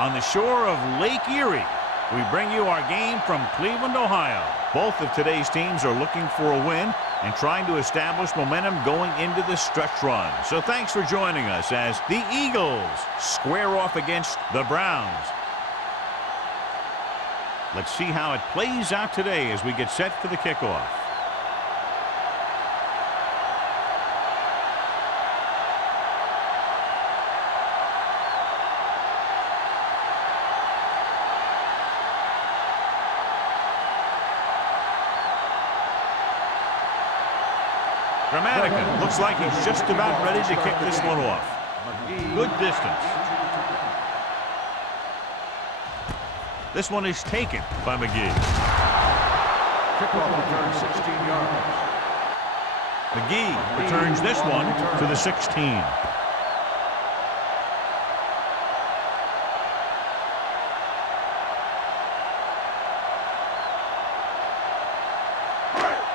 On the shore of Lake Erie, we bring you our game from Cleveland, Ohio. Both of today's teams are looking for a win and trying to establish momentum going into the stretch run. So thanks for joining us as the Eagles square off against the Browns. Let's see how it plays out today as we get set for the kickoff. Dramatica looks like he's just about ready to kick this one off. Good distance. This one is taken by McGee. Kickoff return 16 yards. McGee returns this one to the 16.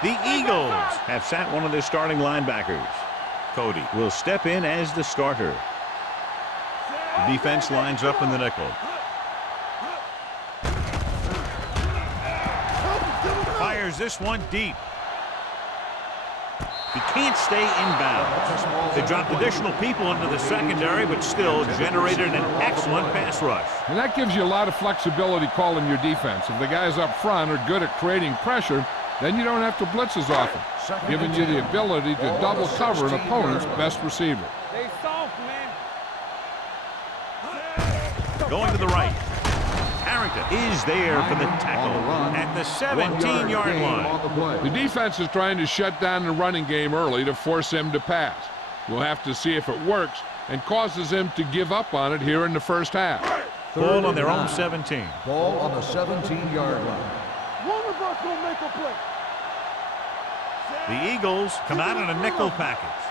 The Eagles have sat one of their starting linebackers. Cody will step in as the starter. The defense lines up in the nickel. Fires this one deep. He can't stay inbounds. They dropped additional people into the secondary, but still generated an excellent pass rush. And that gives you a lot of flexibility calling your defense. If the guys up front are good at creating pressure, then you don't have to blitz as often, giving you the ability to double cover an opponent's best receiver. Stay soft, man. Going to the right. Harrington is there for the tackle at the 17-yard line. The defense is trying to shut down the running game early to force him to pass. We'll have to see if it works and causes him to give up on it here in the first half. Ball on their own 17. Ball on the 17-yard line. One of us will make a play. The Eagles come out in a nickel package.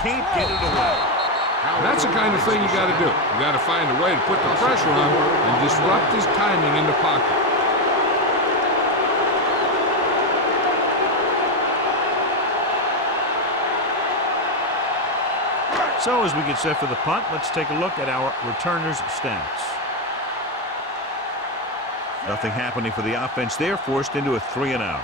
Can't get it away. That's the kind of thing you got to do. You got to find a way to put the pressure on him and disrupt his timing in the pocket. So as we get set for the punt, let's take a look at our returners' stats. Nothing happening for the offense there, forced into a 3-and-out.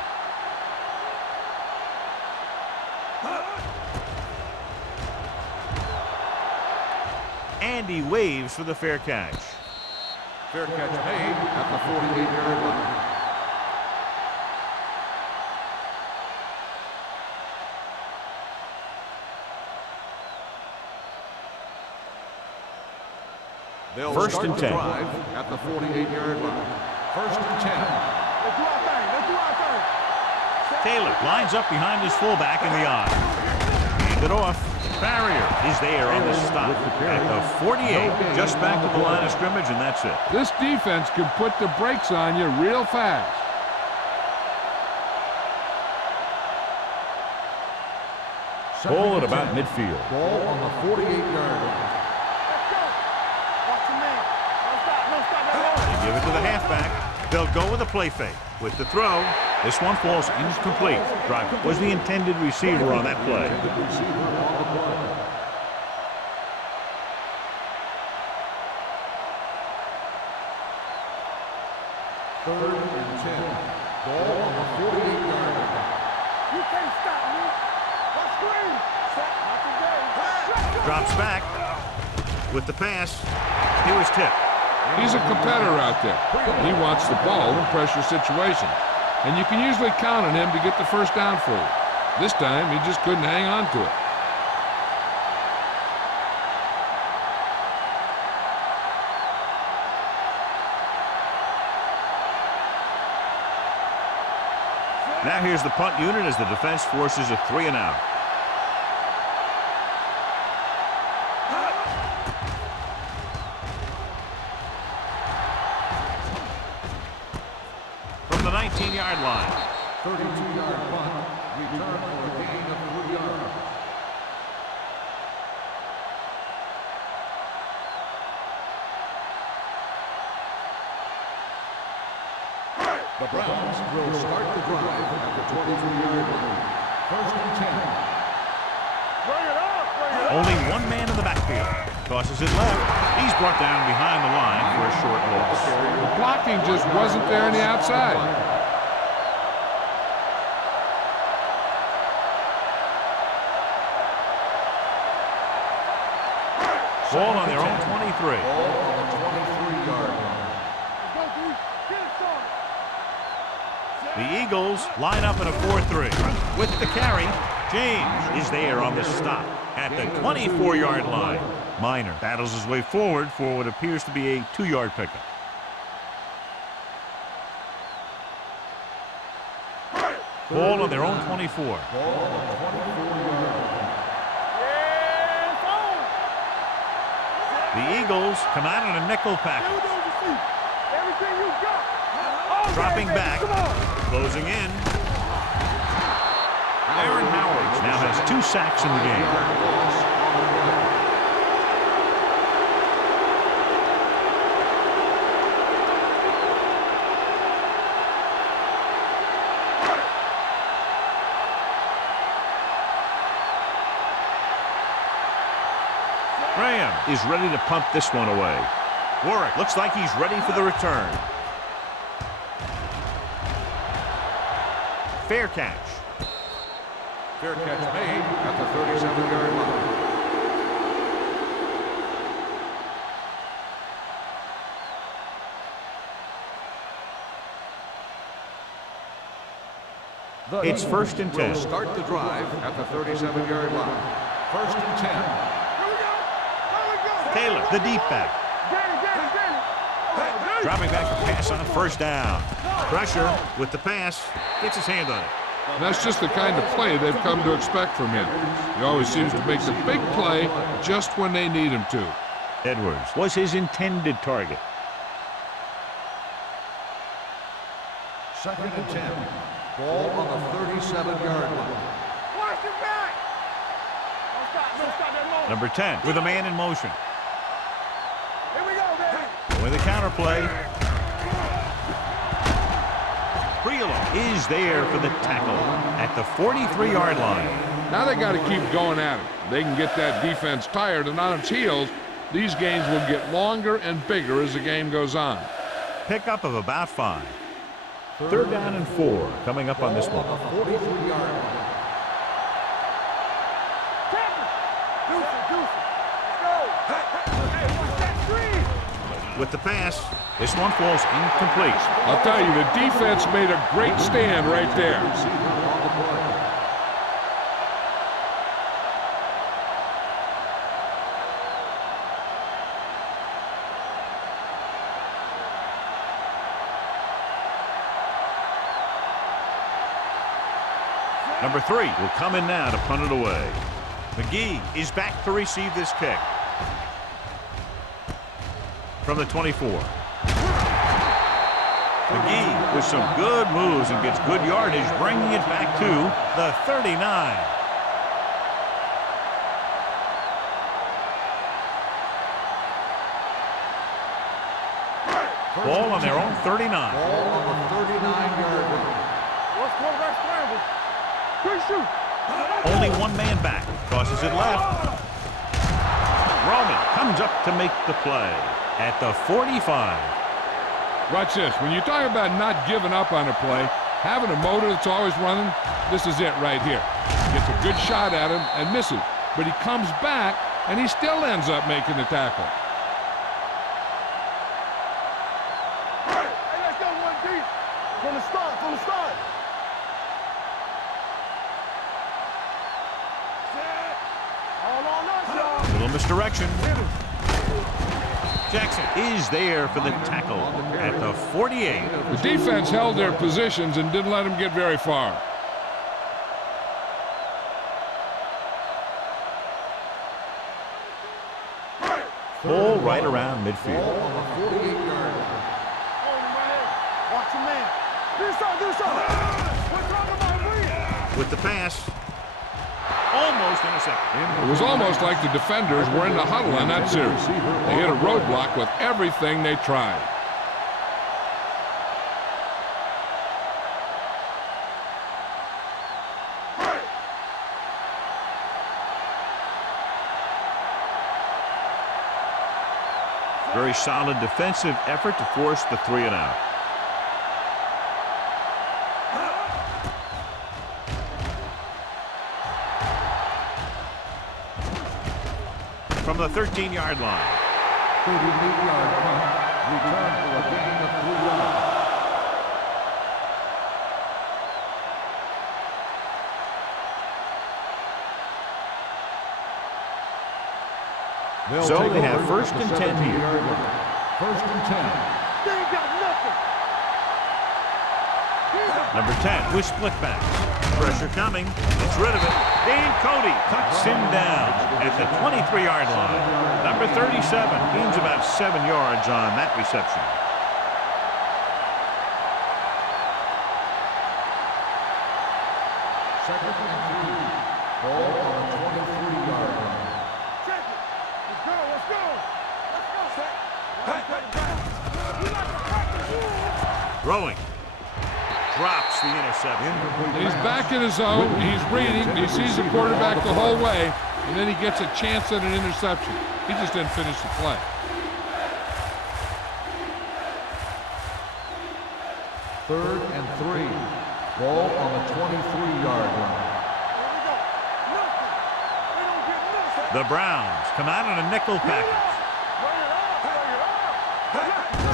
And he waves for the fair catch. Fair catch made at the 48-yard line. They'll First and 10. At the 48-yard line. First and 10. Let's do our thing. Let's do our thing. Taylor lines up behind his fullback in the eye. Hand it off. Barrier is there on the stop at the 48. Just back to the line of scrimmage, and that's it. This defense can put the brakes on you real fast. Ball at about midfield. Ball on the 48-yard line. They give it to the halfback. They'll go with a play fake. With the throw, this one falls incomplete. Driver was the intended receiver on that play. Third and 10. Ball on the 48-yard line. You can't stop me. Let's screen. Set. Not today. Drops back with the pass. He was tipped. He's a competitor out there. He wants the ball in pressure situations. And you can usually count on him to get the first down for you. This time, he just couldn't hang on to it. Now here's the punt unit as the defense forces a 3-and-out. From the 19-yard line. 32-yard punt. Return for a gain of 3 yards. The Browns will start the drive at the 23-yard line. First and 10. Bring it up. Bring it up. Only one man in the backfield. backfield. Tosses it left. He's brought down behind the line for a short loss. The blocking just wasn't there on the outside. Ball on their own 23. Ball on the 23-yard line. The Eagles line up in a 4-3. With the carry, James is there on the stop at the 24-yard line. Minor battles his way forward for what appears to be a 2-yard pickup. Ball on their own 24. Ball on the 24-yard line. The Eagles come out in a nickel package. Everything you got. Dropping back, closing in. Aaron Howard now has 2 sacks in the game. Graham is ready to pump this one away. Warwick looks like he's ready for the return. Fair catch. Fair catch made at the 37-yard line. It's 1st and 10. Will start the drive at the 37-yard line. 1st and 10. Taylor, the deep back. Dropping back to pass on 1st down. Pressure with the pass. Gets his hand on it. And that's just the kind of play they've come to expect from him. He always seems to make the big play just when they need him to. Edwards was his intended target. 2nd and 10. Ball on the 37-yard line. Watch your back. Don't stop that long. Number 10 with a man in motion. Here we go, baby. With a counter play. Prelo is there for the tackle at the 43-yard line. Now they got to keep going at it. They can get that defense tired and on its heels. These games will get longer and bigger as the game goes on. Pickup of about 5. 3rd down and 4 coming up on this one. 43-yard line. With the pass, this one falls incomplete. I'll tell you, the defense made a great stand right there. Number 3 will come in now to punt it away. McGee is back to receive this kick. From the 24. McGee with some good moves and gets good yardage, bringing it back to the 39. Ball on their own 39. Ball on the 39-yard line. What's quarterback scramble? Quick shoot. Only one man back. Tosses it left. Roman comes up to make the play at the 45. Watch this. When you talk about not giving up on a play, having a motor that's always running, this is it right here. Gets a good shot at him and misses. But he comes back, and he still ends up making the tackle. Hey, let's go one deep. From the start, from the start. All on us, y'all. Little misdirection. Jackson is there for the tackle at the 48. The defense held their positions and didn't let them get very far. Ball right around midfield. Ball on the 48-yard line. Hold him right here. Watch your man. Do something. What's wrong with my wheel? With the pass. Almost intercepted. It was almost like the defenders were in the huddle in that series. They hit a roadblock with everything they tried. Very solid defensive effort to force the 3 and out. From the 13-yard line. 38-yard punt. Return for a gain of 3 yards. So they have 1st and 10 here. 1st and 10. They ain't got nothing. Number 10 with split backs. Pressure coming. It's rid of it. Dane Cody cuts him down at the 23-yard line. Number 37 gains about 7 yards on that reception. Second and 3. Ball on the 23-yard line. Check it. Let's go. Let's go. Let's go, Zach. You like to practice. Throwing. Drops the interception. He's back in his zone. He's reading. He sees the quarterback the whole way, and then he gets a chance at an interception. He just didn't finish the play. Third and 3. Ball on the 23-yard line. Here we go. Nothing. We don't get nothing. The Browns come out in a nickel package.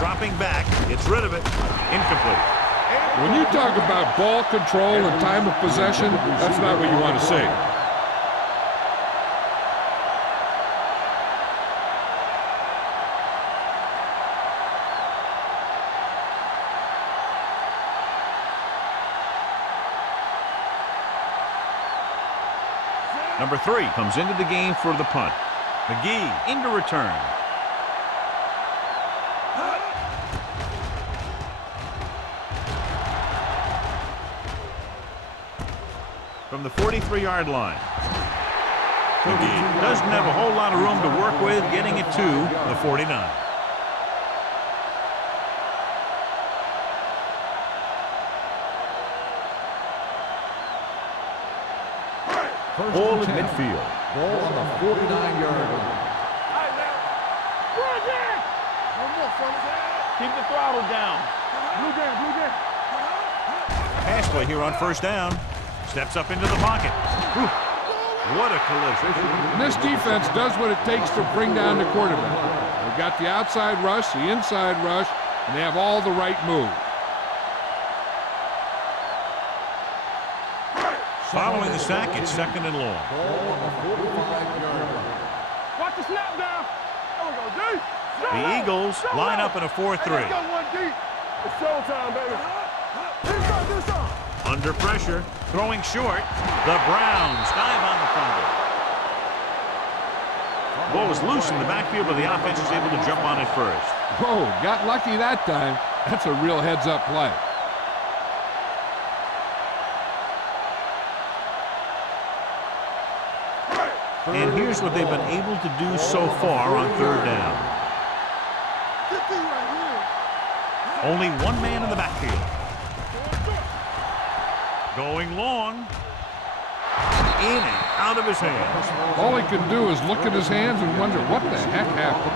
Dropping back. Gets rid of it. Incomplete. When you talk about ball control and time of possession, that's not what you want to see. Number 3 comes into the game for the punt. McGee into return. From the 43-yard line. McGee doesn't have a whole lot of room to work with, getting it to the 49. Ball at midfield. Ball on the 49-yard line. All right, now. Run again. One more, fellas. Keep the throttle down. Blue game, blue game. Pass play here on 1st down. Steps up into the pocket. Whew. What a collision. And this defense does what it takes to bring down the quarterback. They've got the outside rush, the inside rush, and they have all the right moves. Following the sack, it's 2nd and long. Ball on the 45-yard line. Watch the snap down. There we go, D. The Eagles line up in a 4-3. Let's go, 1D. It's showtime, baby. This on. Under pressure, throwing short. The Browns dive on the fumble. Ball was loose in the backfield, but the offense was able to jump on it first. Whoa, got lucky that time. That's a real heads-up play. And here's what they've been able to do so far on 3rd down. Only one man in the backfield. Going long. In and out of his hands. All he can do is look at his hands and wonder what the heck happened.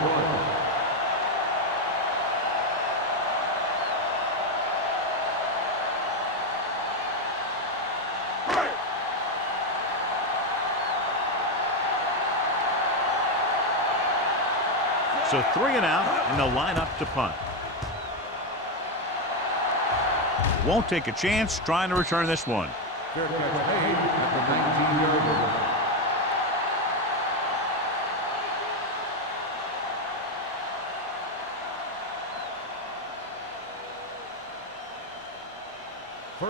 So 3 and out, and they'll line up to punt. Won't take a chance trying to return this one. Fair catch made at the 19-yard line.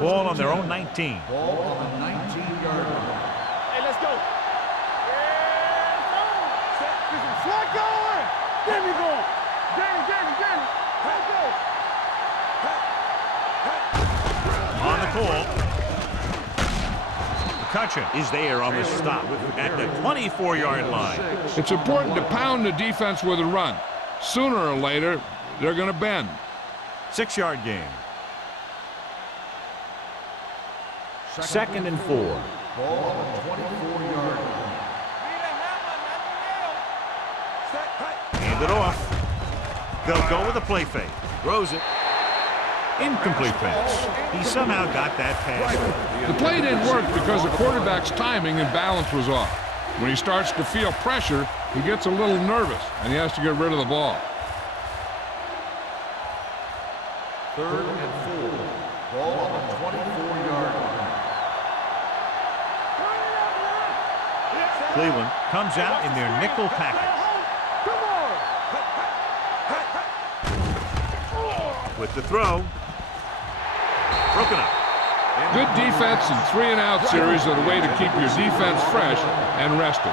Ball on their own 19. Ball on the 19-yard line. Hey, let's go. This is slot going. There we go. Danny. Let's go. On the call. McCutcheon is there on the stop at the 24-yard line. It's important to pound the defense with a run. Sooner or later, they're going to bend. 6-yard gain. 2nd and 4. Ball on the 24-yard line. Hand it off. They'll go with a play fake. Throws it. Incomplete pass. He somehow got that pass. The play didn't work because the quarterback's timing and balance was off. When he starts to feel pressure, he gets a little nervous, and he has to get rid of the ball. 3rd and 4. Ball on the 24-yard line. Cleveland comes out in their nickel package. With the throw. Broken up. Good defense and 3-and-out series are the way to keep your defense fresh and rested.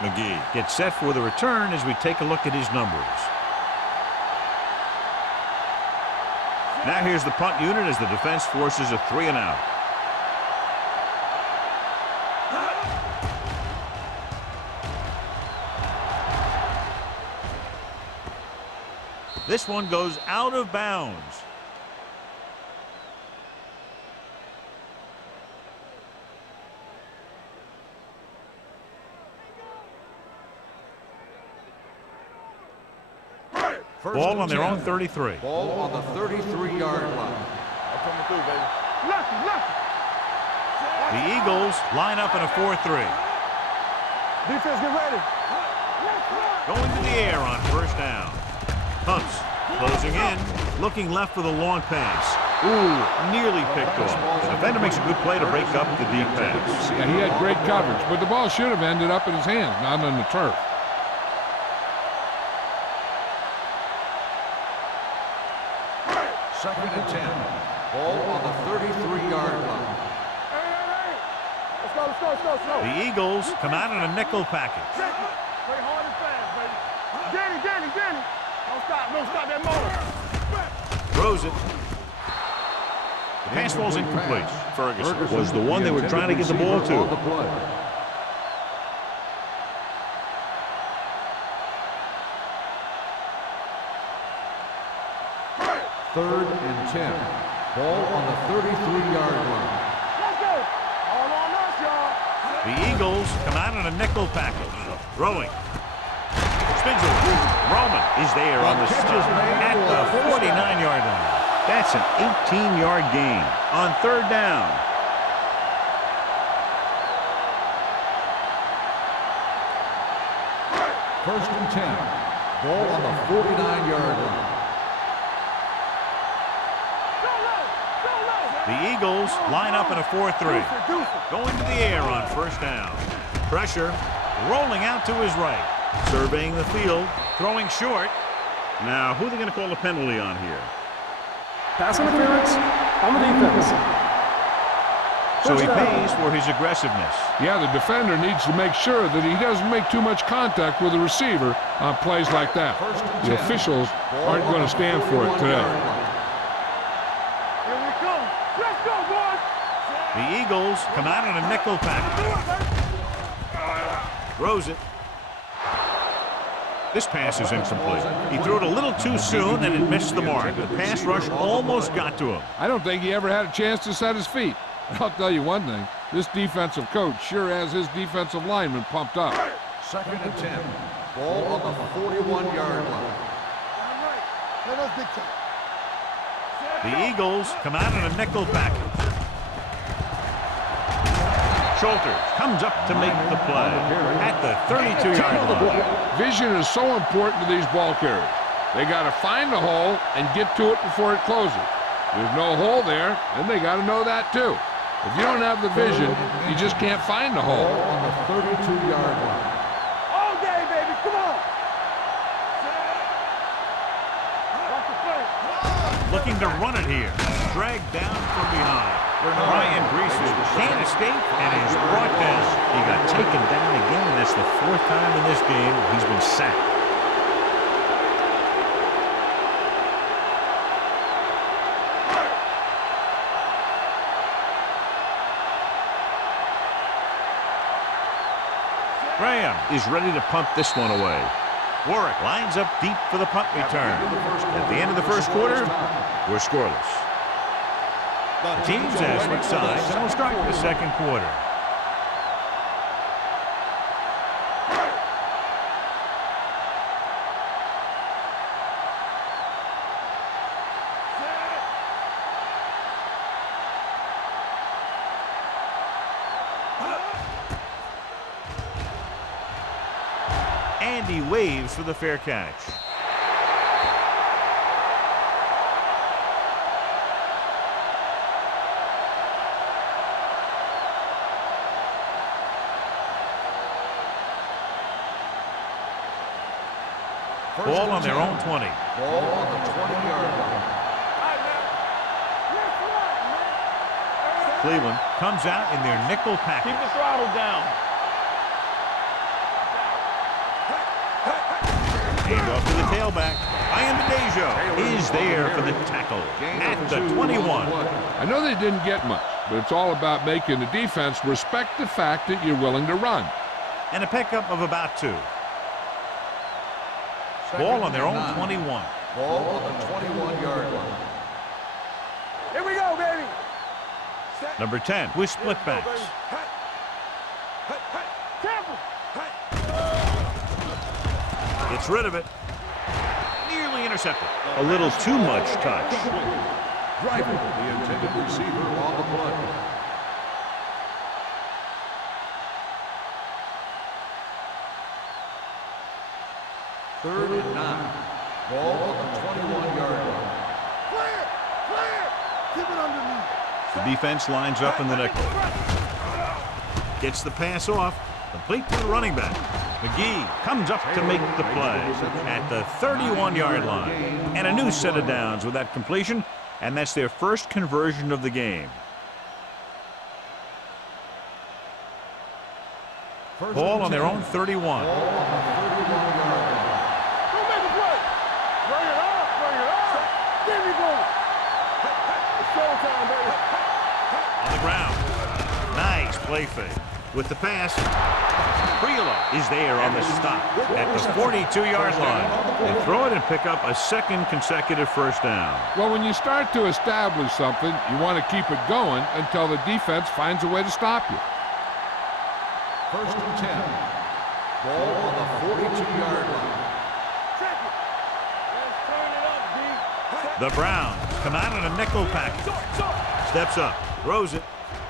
McGee gets set for the return as we take a look at his numbers. Now here's the punt unit as the defense forces a 3-and-out. This one goes out of bounds. Ball on their own 33. Ball on the 33-yard line. Coming through, baby. Lucky. The Eagles line up in a 4-3. Defense, get ready. Going to the air on first down. Pumps. Closing in. Looking left for the long pass. Ooh, nearly picked off. The defender makes a good play to break up the deep pass. Yeah, he had great coverage, but the ball should have ended up in his hands, not on the turf. Second and 10. Ball on the 33-yard line. Hey. Let's go. The Eagles come out in a nickel package. Play hard and fast, baby. Danny. Don't stop that motor. Throws it. The pass falls incomplete. Ferguson was the one they were trying to get the ball to. 3rd and 10. Ball on the 33-yard line. Let's go. All on us, y'all. The Eagles come out in a nickel package. Throwing. Spins it. Roman is there on the stop at the 49-yard line. That's an 18-yard gain on 3rd down. First and 10. Ball on the 49-yard line. The Eagles line up in a 4-3. Going to the air on first down. Pressure. Rolling out to his right. Surveying the field. Throwing short. Now, who are they going to call a penalty on here? Pass interference on the defense. So he pays for his aggressiveness. Yeah, the defender needs to make sure that he doesn't make too much contact with the receiver on plays like that. The officials aren't going to stand for it today. Here we come. Let's go, boys. The Eagles come out in a nickel package. Throws it. This pass is incomplete. He threw it a little too soon and it missed the mark. The pass rush almost got to him. I don't think he ever had a chance to set his feet. I'll tell you one thing, this defensive coach sure has his defensive lineman pumped up. Second and 10. Ball on the 41-yard line. Let us dictate. The Eagles come out in a nickel package. Schulter comes up to make the play at the 32-yard line. Vision is so important to these ball carriers. They got to find the hole and get to it before it closes. There's no hole there, and they got to know that too. If you don't have the vision, you just can't find the hole. Ball on the 32-yard line. All day, baby. Come on. Watch the play. Looking to run it here. Dragged down from behind. Ryan Greaser can't escape and is brought down. He got taken down again, and that's the 4th time in this game he's been sacked. Graham is ready to punt this one away. Warwick lines up deep for the punt return. At the end of the first quarter, we're scoreless. The teams have switched sides, and we'll start the second quarter. and he waves for the fair catch. Ball on their own 20. Ball on the 20-yard line. Cleveland comes out in their nickel package. Keep the throttle down. Hand off to the tailback. Ian is there for the tackle at the 21. I know they didn't get much, but it's all about making the defense respect the fact that you're willing to run. And a pickup of about 2. Ball on their own 21. Ball on the 21-yard line. Here we go, baby. Number 10 with split backs. Gets rid of it. Nearly intercepted. A little too much touch. Driving the intended receiver on the play. Third and 9. Ball on the 21-yard line. Clear! Clear! Keep it underneath. The defense lines up in the nickel. Gets the pass off. Complete to the running back. McGee comes up to make the play at the 31-yard line. And a new set of downs with that completion, and that's their first conversion of the game. Ball on their own 31. Go make a play. Bring it up, bring it up. Give me going. It's showtime, baby. On the ground. Nice play fake. With the pass, Priola is there on the stop at the 42-yard line. They throw it and pick up a second consecutive first down. Well, when you start to establish something, you want to keep it going until the defense finds a way to stop you. First and 10. Ball on the 42-yard line. Check it. Let's turn it up, D. The Browns come out in a nickel package. Steps up, throws it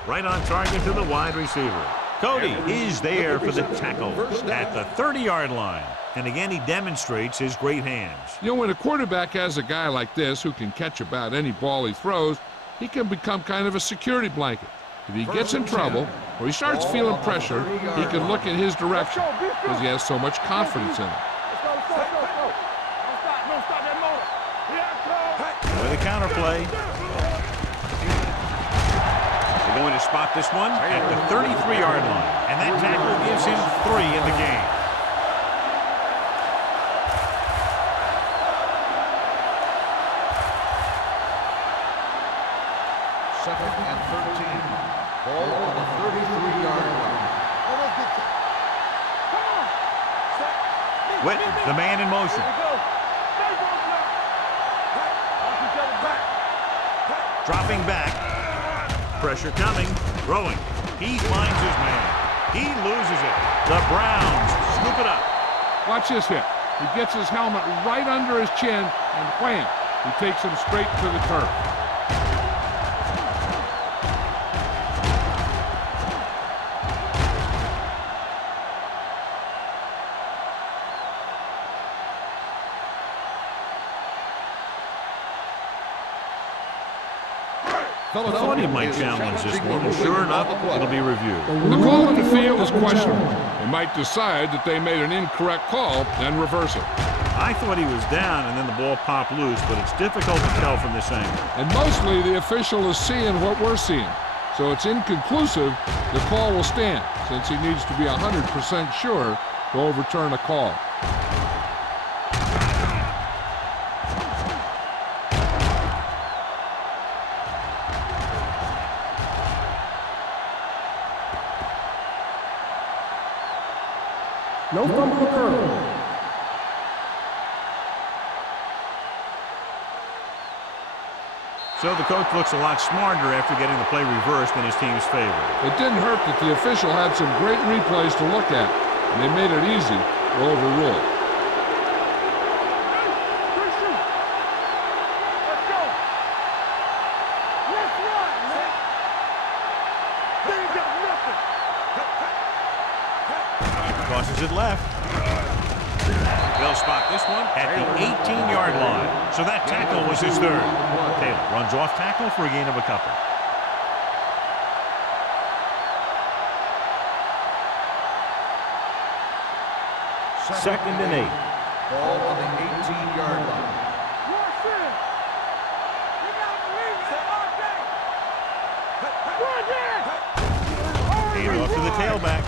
right on target to the wide receiver. Cody is there for the tackle at the 30-yard line. And again, he demonstrates his great hands. You know, when a quarterback has a guy like this who can catch about any ball he throws, he can become kind of a security blanket. If he gets in trouble or he starts feeling pressure, he can look in his direction because he has so much confidence in him. Let's go, let's go, let's go. Don't stop that motor. With a counter play. They're going to spot this one at the 33-yard line. And that tackle gives him 3 in the game. Second and 13. Ball on the 33-yard line. With the man in motion. Dropping back. Pressure coming. Throwing. He finds his man. He loses it. The Browns scoop it up. Watch this hit. He gets his helmet right under his chin, and wham, he takes him straight to the turf. I thought he might challenge this one, and sure enough, it'll be reviewed. The call on the field is questionable. They might decide that they made an incorrect call and reverse it. I thought he was down, and then the ball popped loose, but it's difficult to tell from this angle. And mostly the official is seeing what we're seeing. So it's inconclusive. The call will stand since he needs to be 100% sure to overturn a call. No fumble occurred. So the coach looks a lot smarter after getting the play reversed in his team's favor. It didn't hurt that the official had some great replays to look at, and they made it easy to overrule. Let's go. Let's run, man. They ain't got nothing. Tosses it left. They'll spot this one at the 18-yard line. So that tackle was his third. Taylor runs off tackle for a gain of a couple. Second and 8. Ball on the 18-yard line. Watch it. You gotta believe it. Hand off to the tailback.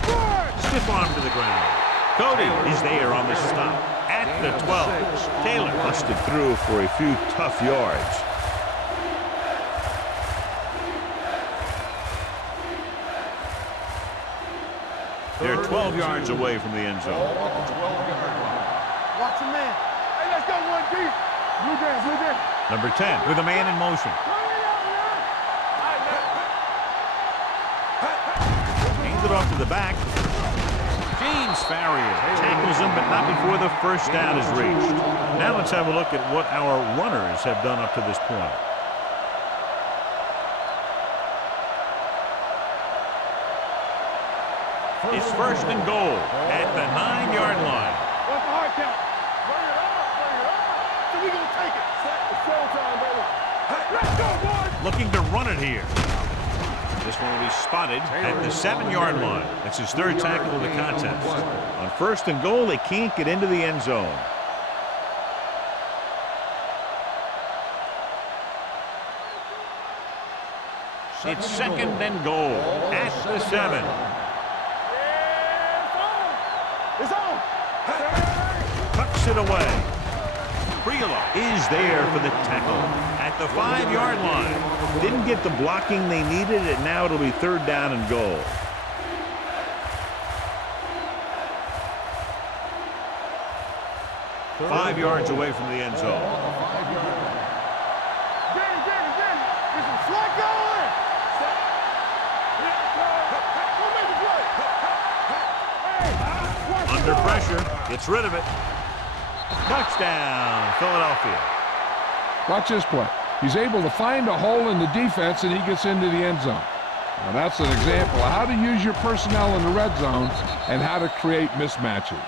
Stiff arm to the ground. Cody is there on the stop at the 12. Taylor busted through for a few tough yards. They're 12 yards away from the end zone. Ball on the 12-yard line. Watch a man. Hey, let's go one deep. Blue game, blue game. Number 10 with a man in motion. Hands it off to the back. James Farrier tackles him, but not before the first down is reached. Now let's have a look at what our runners have done up to this point. It's first and goal at the 9-yard line. What's the hard count? Bring it up, bring it up. So we gonna take it. It's showtime, baby. Let's go, boys. Looking to run it here. This one will be spotted at the 7-yard line. That's his third tackle of the contest. On first and goal, they can't get into the end zone. It's second and goal at the 7. It's on. Tucks it away. Priola is there for the tackle at the 5-yard line. Didn't get the blocking they needed, and now it'll be third down and goal. Five yards away from the end zone. There's some slack going. Under pressure, gets rid of it. Touchdown, Philadelphia. Watch this play. He's able to find a hole in the defense, and he gets into the end zone. Now, that's an example of how to use your personnel in the red zone and how to create mismatches.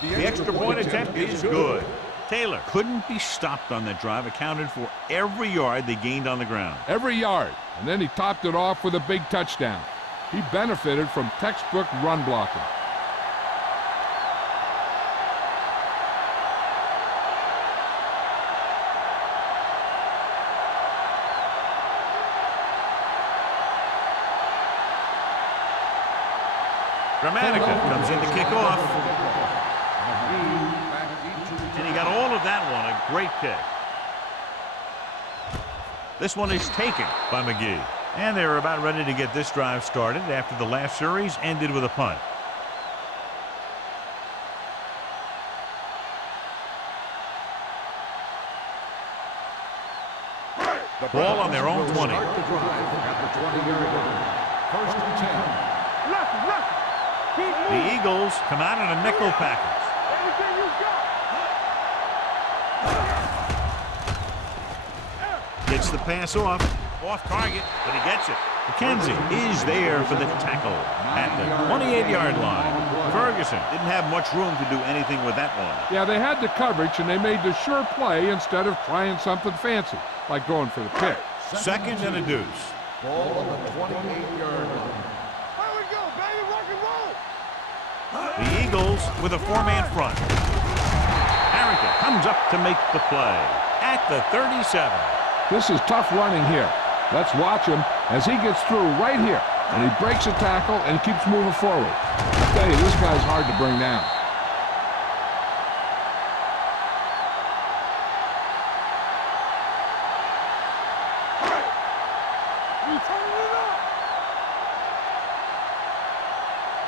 The extra point attempt is good. Taylor couldn't be stopped on that drive, accounted for every yard they gained on the ground. Every yard, and then he topped it off with a big touchdown. He benefited from textbook run blocking. Gramatica comes in to kick off. And he got all of that one, a great kick. This one is taken by McGee. And they were about ready to get this drive started after the last series ended with a punt. The Ball on their own 20. Start the drive at the 20-yard line. First and 10. Lucky. Keep moving. The Eagles come out in a nickel package. Everything you got. Gets the pass off target, but he gets it. McKenzie is there for the tackle at the 28-yard line. Ferguson didn't have much room to do anything with that one. Yeah, they had the coverage, and they made the sure play instead of trying something fancy, like going for the pick. Second and a deuce. Ball on the 28-yard line. There we go, baby. Rock and roll. The Eagles with a four-man front. Harrington comes up to make the play at the 37. This is tough running here. Let's watch him as he gets through right here. And he breaks a tackle and keeps moving forward. I tell you, this guy's hard to bring down. We turning it up.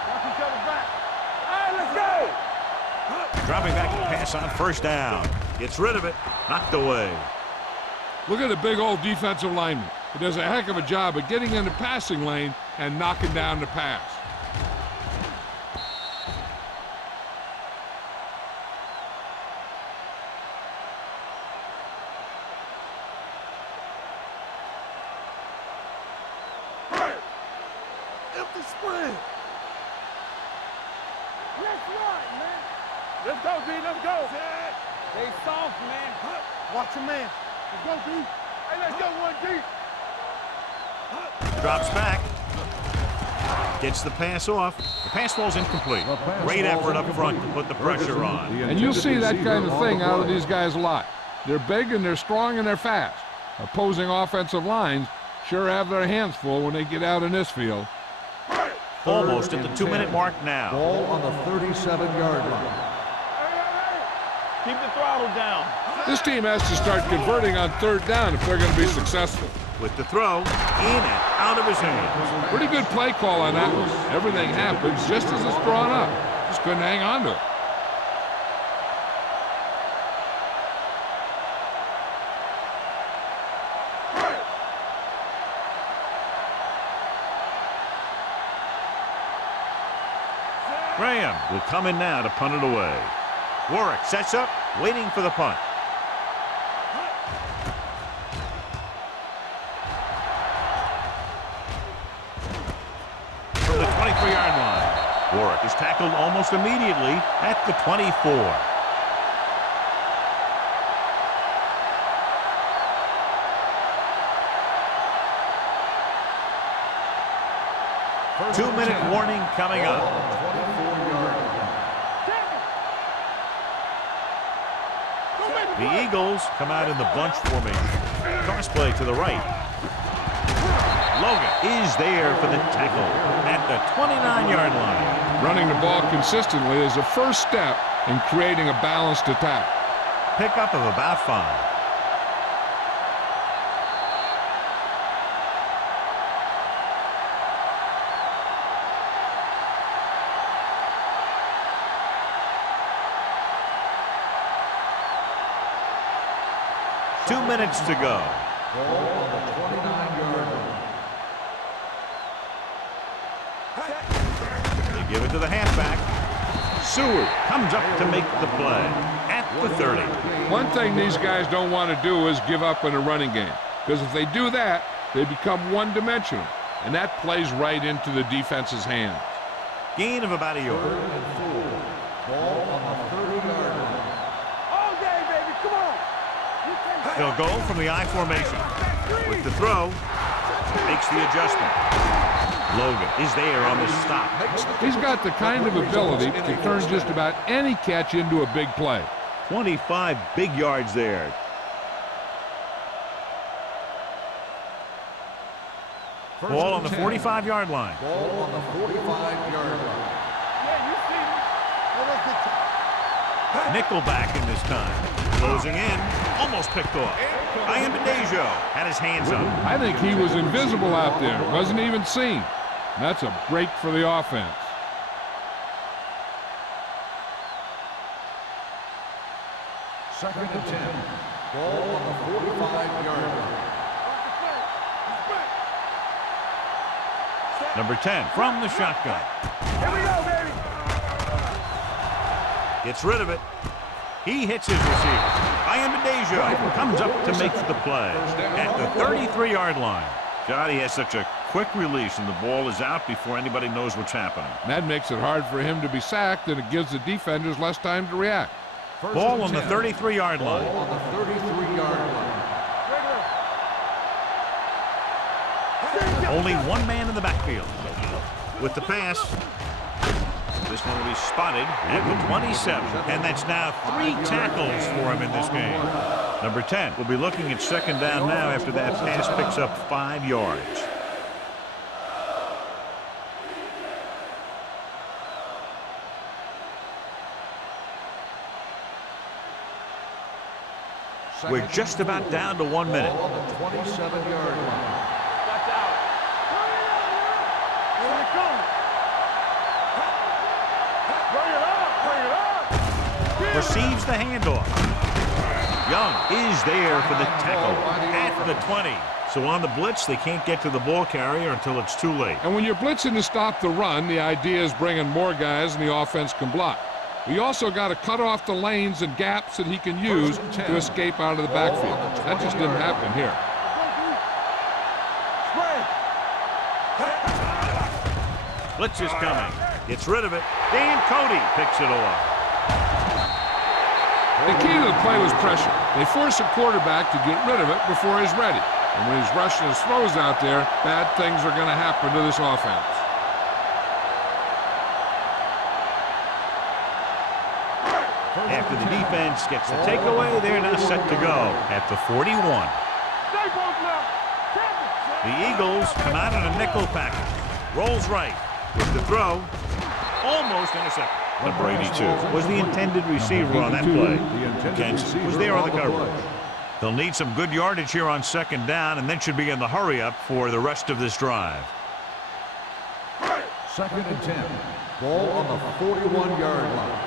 Watch each other back. Dropping back to pass on first down. Gets rid of it. Knocked away. Look at the big old defensive lineman. He does a heck of a job of getting in the passing lane and knocking down the pass. Empty spread. Let's run, man. Let's go, D. Let's go. Stay soft, man. Watch your man. Let's go, D. Hey, let's go, 1D. Drops back. Gets the pass off. The pass ball's incomplete. Great effort up front to put the pressure on. And you'll see that kind of thing out of these guys a lot. They're big and they're strong and they're fast. Opposing offensive lines sure have their hands full when they get out in this field. Almost at the 2-minute mark now. Ball on the 37-yard line. Keep the throttle down. This team has to start converting on third down if they're going to be successful. With the throw, in and out of his hands. Pretty good play call on that one. Everything happens just as it's drawn up. Just couldn't hang on to it. Graham will come in now to punt it away. Warwick sets up, waiting for the punt. From the 23-yard line, Warwick is tackled almost immediately at the 24. Two-minute warning coming up. The Eagles come out in the bunch formation. Cross play to the right. Logan is there for the tackle at the 29-yard line. Running the ball consistently is the first step in creating a balanced attack. Pickup of about 5. Two minutes to go. Ball on the 29-yard line. They give it to the halfback. Seward comes up to make the play at the 30. One thing these guys don't want to do is give up in a running game, because if they do that, they become one-dimensional, and that plays right into the defense's hands. Gain of about a yard. 3rd and 4. Ball on the 30-yard line. All day, baby. Come on. They'll go from the I formation. With the throw, makes the adjustment. Logan is there on the stop. He's got the kind of ability to turn just about any catch into a big play. 25 big yards there. Ball on the 45-yard line. Ball on the 45-yard line. Yeah, you see me. Oh, that's good. Nickelback in this time. Closing in. Almost picked off. Iambadejo had his hands up. I think he was invisible out there. Wasn't even seen. That's a break for the offense. Second and 10. Ball on the 45-yard line. Number 10 from the shotgun. Here we go, baby. Gets rid of it. He hits his receiver. Iambadejo comes up to make the play at the 33-yard line. God, he has such a quick release, and the ball is out before anybody knows what's happening. That makes it hard for him to be sacked, and it gives the defenders less time to react. Ball on the 33-yard line. Ball on the 33-yard line. Only one man in the backfield. With the pass, this one will be spotted at the 27. And that's now 3 tackles for him in this game. Number 10 will be looking at second down now after that pass picks up 5 yards. We're just about down to 1 minute. Ball on the 27-yard line. Watch out. Here it comes. Bring it up. Bring it up. receives the handoff. Young is there for the tackle at the 20. So on the blitz, they can't get to the ball carrier until it's too late. And when you're blitzing to stop the run, the idea is bringing more guys and the offense can block. We also got to cut off the lanes and gaps that he can use to escape out of the backfield. That just didn't happen here. Blitz is coming. Gets rid of it. Dan Cody picks it off. The key to the play was pressure. They force the quarterback to get rid of it before he's ready. And when he's rushing his throws out there, bad things are going to happen to this offense. After the defense gets the takeaway, they're now set to go at the 41. The Eagles come out in a nickel package. Rolls right with the throw. Almost intercepted. Number 82 was the intended receiver on that play. Kenson was there on the coverage. They'll need some good yardage here on second down and then should be in the hurry up for the rest of this drive. 2nd and 10. Ball on the 41-yard line.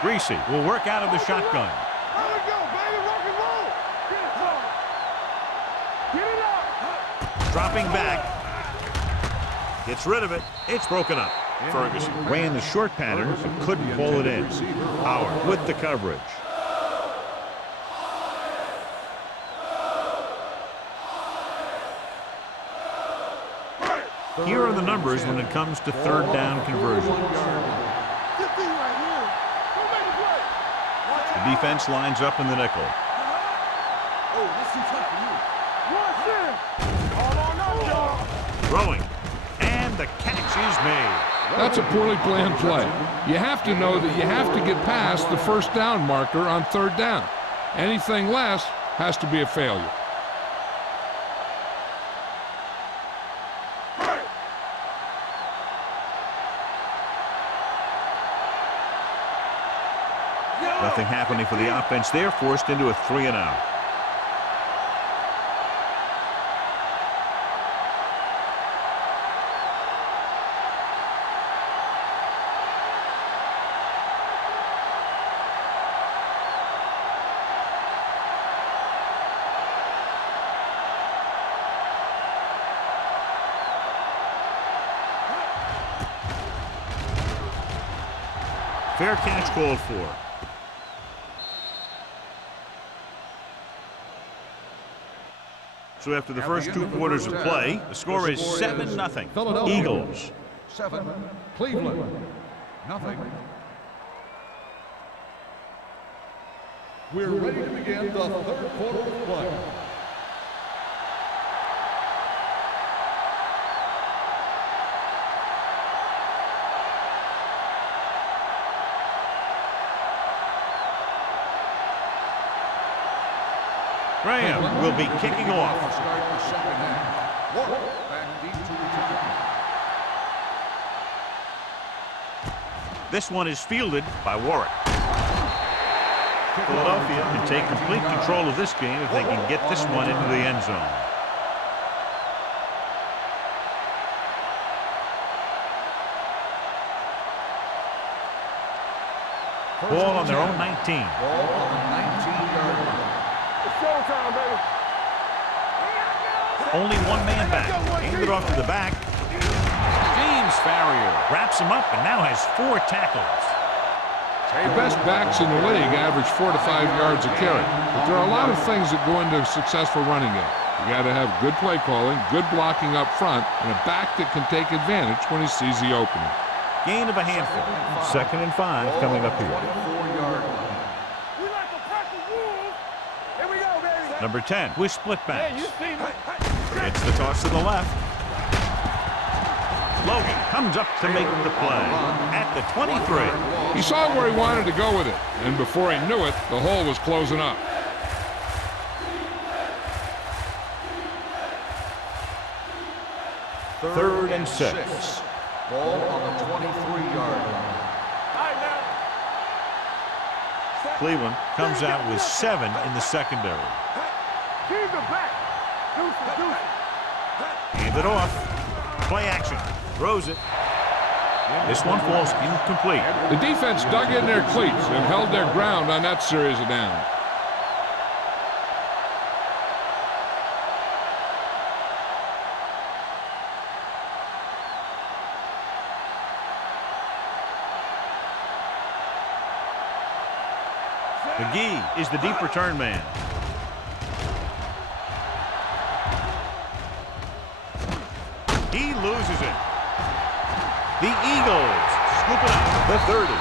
Greasy will work out of the shotgun. There we go, baby. Rock and roll. Get it up. Dropping back. Gets rid of it. It's broken up. Ferguson ran the short pattern but couldn't pull it in. Howard with the coverage. Here are the numbers when it comes to third down conversions. The defense lines up in the nickel. Throwing. And the catch is made. That's a poorly planned play. You have to know that you have to get past the first down marker on third down. Anything less has to be a failure. Nothing happening for the offense there, forced into a 3-and-out. Fair catch called for. So after the first 2 quarters of play, the score is 7-0. Eagles. 7, Cleveland, nothing. We're ready to begin the 3rd quarter of play. Graham will be kicking off. Start the second half. Warren back deep to return. This one is fielded by Warwick. Philadelphia can take complete control of this game if they can get this one into the end zone. Ball on their own 19. Ball on the 19-yard line. It's showtime, baby. Only one man back. Aimed it off to the back. James Farrier wraps him up and now has 4 tackles. The best backs in the league average 4 to 5 yards a carry. But there are a lot of things that go into a successful running game. You got to have good play calling, good blocking up front, and a back that can take advantage when he sees the opening. Gain of a handful. 2nd and 5 coming up here. 24-yard line. We like to practice rules. Here we go, baby. Number 10 with split Hey, you backs. see me? It's the toss to the left. Logan comes up to make the play at the 23. He saw where he wanted to go with it, and before he knew it, the hole was closing up. Third and 6. Ball on the 23-yard line. Cleveland comes out with 7 in the secondary. Keep the back. Deuce. Hand it off. Play action. Throws it. This one falls incomplete. The defense dug in their cleats and held their ground on that series of downs. McGee is the deep return man. He loses it. The Eagles scoop it up. The 30.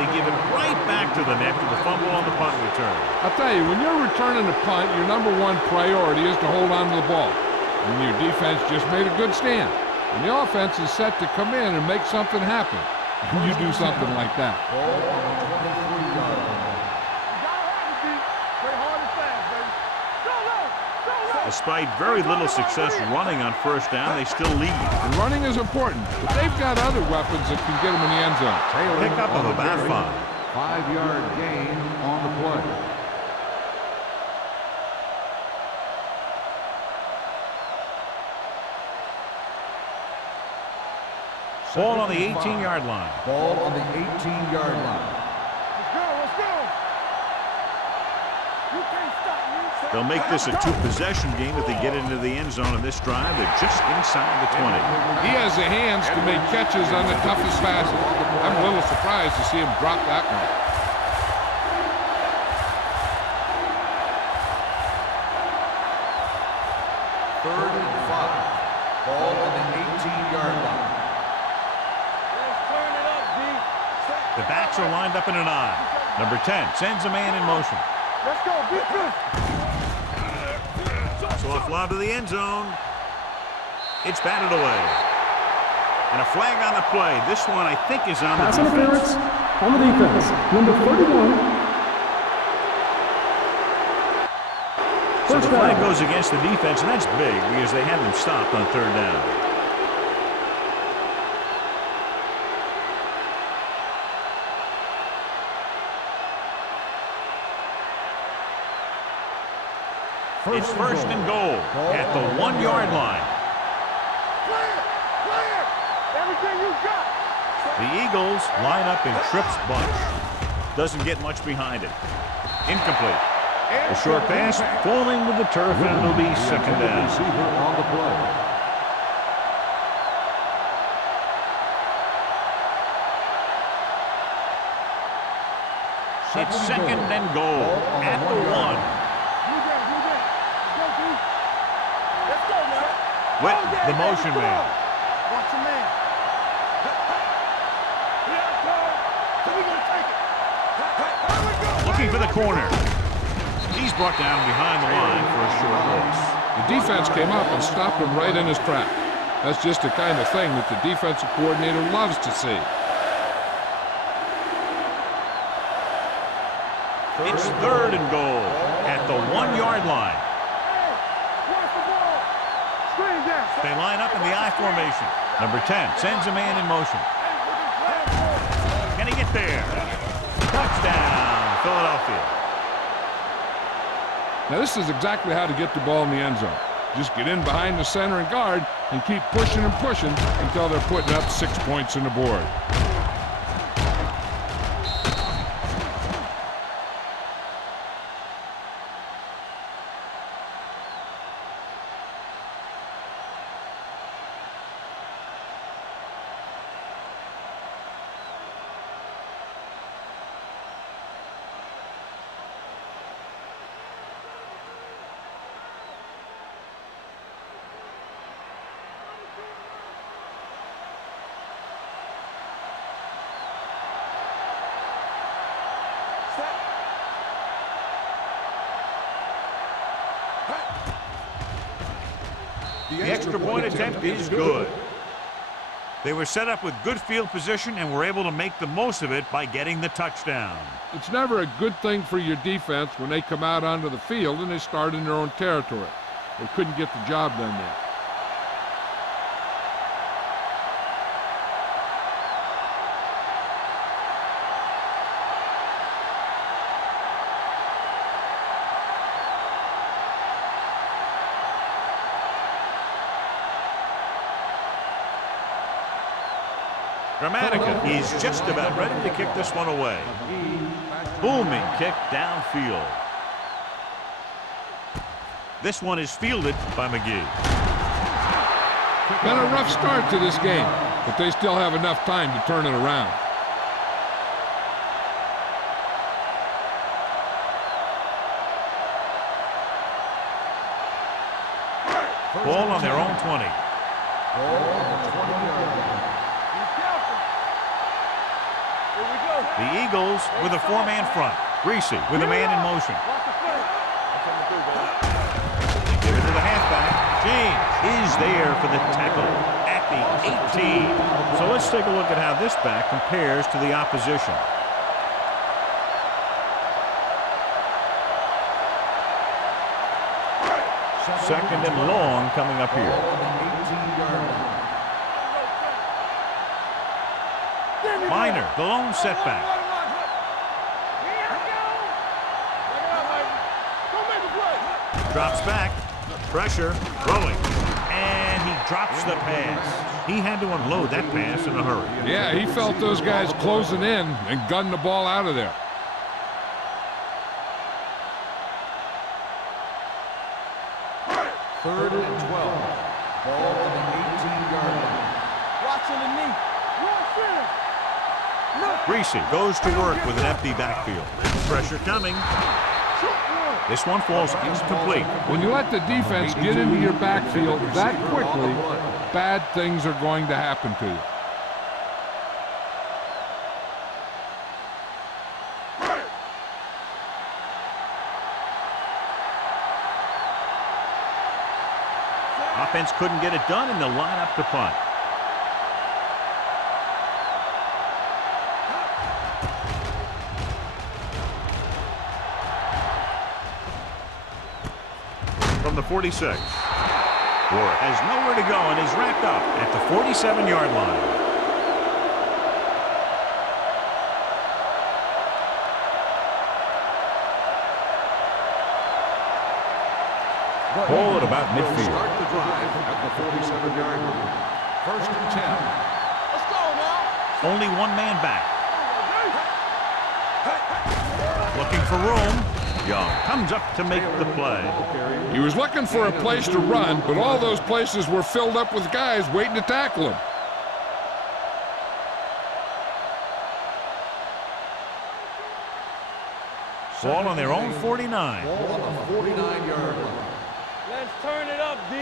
They give it right back to the net for the fumble on the punt return. I'll tell you, when you're returning a punt, your number one priority is to hold on to the ball. And your defense just made a good stand. And the offense is set to come in and make something happen. And you do something like that. Despite very little success running on first down, they still lead. And running is important, but they've got other weapons that can get them in the end zone. Pick up of about 5. 5-yard gain on the play. Ball on the 18-yard line. Ball on the 18-yard line. Let's go. You can't stop me. They'll make this a 2-possession game if they get into the end zone in this drive. They're just inside the 20. He has the hands to make catches on the toughest passes. I'm a little surprised to see him drop that one. Third and 5. Ball on the 18-yard line. Let's turn it up, D. The backs are lined up in an I. Number 10 sends a man in motion. Let's go, defense. Soft lob to the end zone. It's batted away. And a flag on the play. This one, I think, is on the Pass defense. interference on the defense. Number 31. So the First flag down. goes against the defense, and that's big because they had them stopped on third down. It's first and goal at the 1-yard line. Clear. Everything you got. The Eagles line up in trips bunch. Doesn't get much behind it. Incomplete. A short pass falling to the turf, and it'll be second down. Receiver on the play. It's second and goal at the 1. Let's go, man. With the motion man. Watch your man. Here I come. So we gonna take it. Here we go. Looking for the corner. He's brought down behind the line for a short loss. The defense came up and stopped him right in his track. That's just the kind of thing that the defensive coordinator loves to see. It's third and goal at the 1-yard line. Watch the ball. Screen down. They line up in the I formation. Number 10 sends a man in motion. Can he get there? Touchdown, Philadelphia. Now this is exactly how to get the ball in the end zone. Just get in behind the center and guard and keep pushing and pushing until they're putting up 6 points on the board. The extra point attempt is good. They were set up with good field position and were able to make the most of it by getting the touchdown. It's never a good thing for your defense when they come out onto the field and they start in their own territory. They couldn't get the job done there. Dramatica. He's just about ready to kick this one away. Booming kick downfield. This one is fielded by McGee. Been a rough start to this game, but they still have enough time to turn it around. Ball on their own 20. The Eagles with a four-man front. Reese with a man in motion. They give it to the halfback. James is there for the tackle at the 18. So let's take a look at how this back compares to the opposition. Second and long coming up here. Minor, the lone setback. Drops back. Pressure. Throwing. And he drops the pass. He had to unload that pass in a hurry. Yeah, he felt those guys closing in and gunned the ball out of there. Third and 12. Ball on the 18-yard line. Watching the knee. Reese goes to work with an empty backfield. Pressure coming. This one falls incomplete. When you let the defense get into your backfield that quickly, bad things are going to happen to you. Offense couldn't get it done, and they'll line up to punt. From the 46. Warwick has nowhere to go and is wrapped up at the 47-yard line. Ball at about midfield. Start the drive at the 47-yard line. First and 10. Let's go now. Only one man back. Looking for room. Young comes up to make the play. He was looking for a place to run, but all those places were filled up with guys waiting to tackle him. Ball on their own 49. Ball on the 49-yard line. Let's turn it up, D.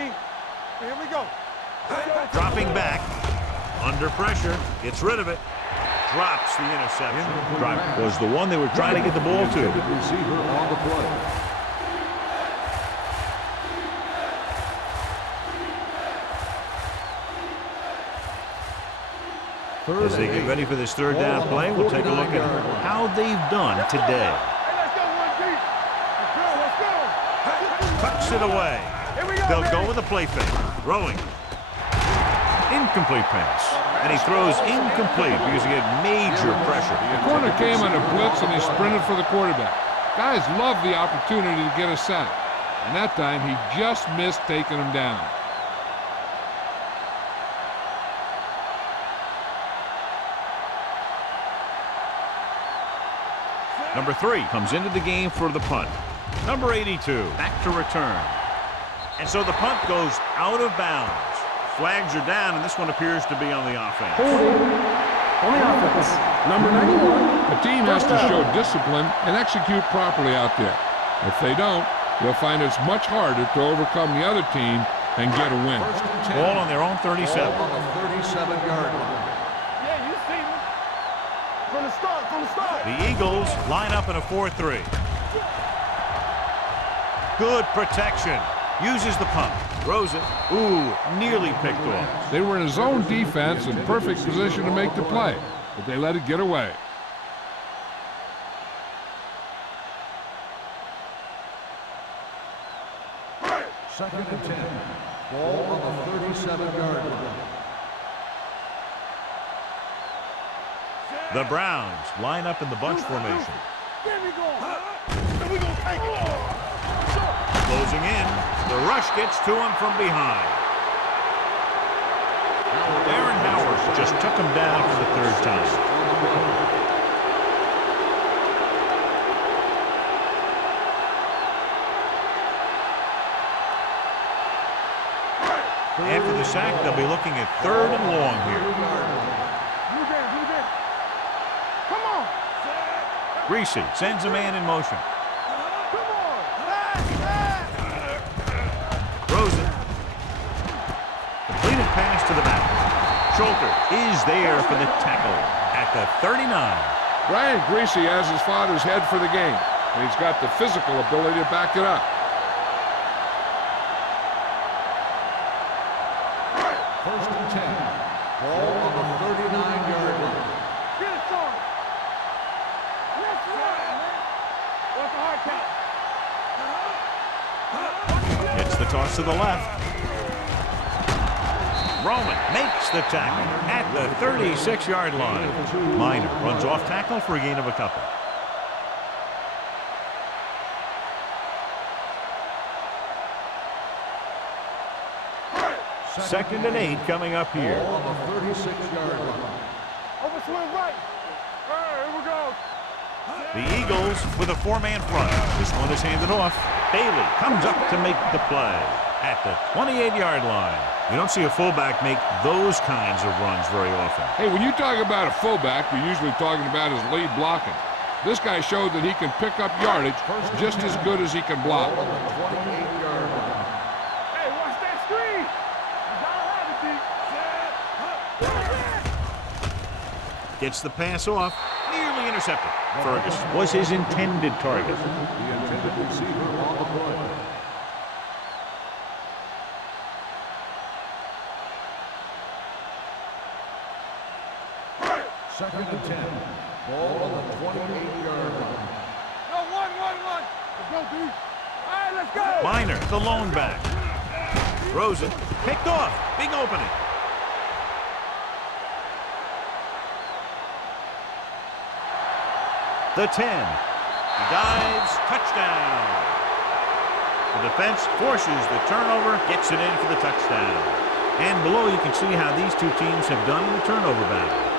Here we go. Dropping back. Under pressure. Gets rid of it. Drops the interception. Drive was the one they were trying to get the ball to. Receiver on the play. As they get ready for this third down play, we'll take a look at how they've done today. Tucks it away. They'll go with a play fake. Throwing. Incomplete pass. And he throws incomplete because he had major pressure. The corner came on a blitz and he sprinted for the quarterback. Guys love the opportunity to get a sack. And that time he just missed taking him down. Number 3 comes into the game for the punt. Number 82 back to return. And so the punt goes out of bounds. Flags are down, and this one appears to be on the offense. Holding on the offense. Number 91. The team has to show discipline and execute properly out there. If they don't, they'll find it's much harder to overcome the other team and get a win. First and 10. Ball on their own 37. Ball on the 37-yard line. Yeah, you see me. From the start. The Eagles line up in a 4-3. Good protection. Uses the punt. Throws it. Ooh, nearly picked off. They were in a zone defense in perfect position to make the play, but they let it get away. Second and 10. Ball on the 37-yard line. The Browns line up in the bunch formation. Closing in. The rush gets to him from behind. Aaron Howard just took him down for the third time. After the sack, they'll be looking at 3rd and long here. Come on. Greasy sends a man in motion. Come on. Throws it. Completed pass to the back. Schulter is there for the tackle at the 39. Brian Greasy has his father's head for the game, and he's got the physical ability to back it up. 1st and 10. Ball on the 39-yard line. Get it, son. Let's run, man. What's the hard count? Gets the toss to the left. Roman makes the tackle at the 36-yard line. Minor runs off tackle for a gain of a couple. Second and 8 coming up here. Ball on the 36-yard line. Overswing right. Here we go. The Eagles with a 4-man front. This one is handed off. Bailey comes up to make the play at the 28-yard line. You don't see a fullback make those kinds of runs very often. Hey, when you talk about a fullback, you're usually talking about his lead blocking. This guy showed that he can pick up yardage just as good as he can block. Ball on the 28-yard line. Hey, watch that screen. Gets the pass off. Nearly intercepted. Fergus was his intended target. The intended receiver on the play. Second and 10. Ball on the 28-yard line. Yo, one. Let's go, D. All right, let's go. Minor, the lone back. Throws it. Picked off. Big opening. The 10. He dives. Touchdown. The defense forces the turnover, gets it in for the touchdown. And below you can see how these two teams have done in the turnover battle.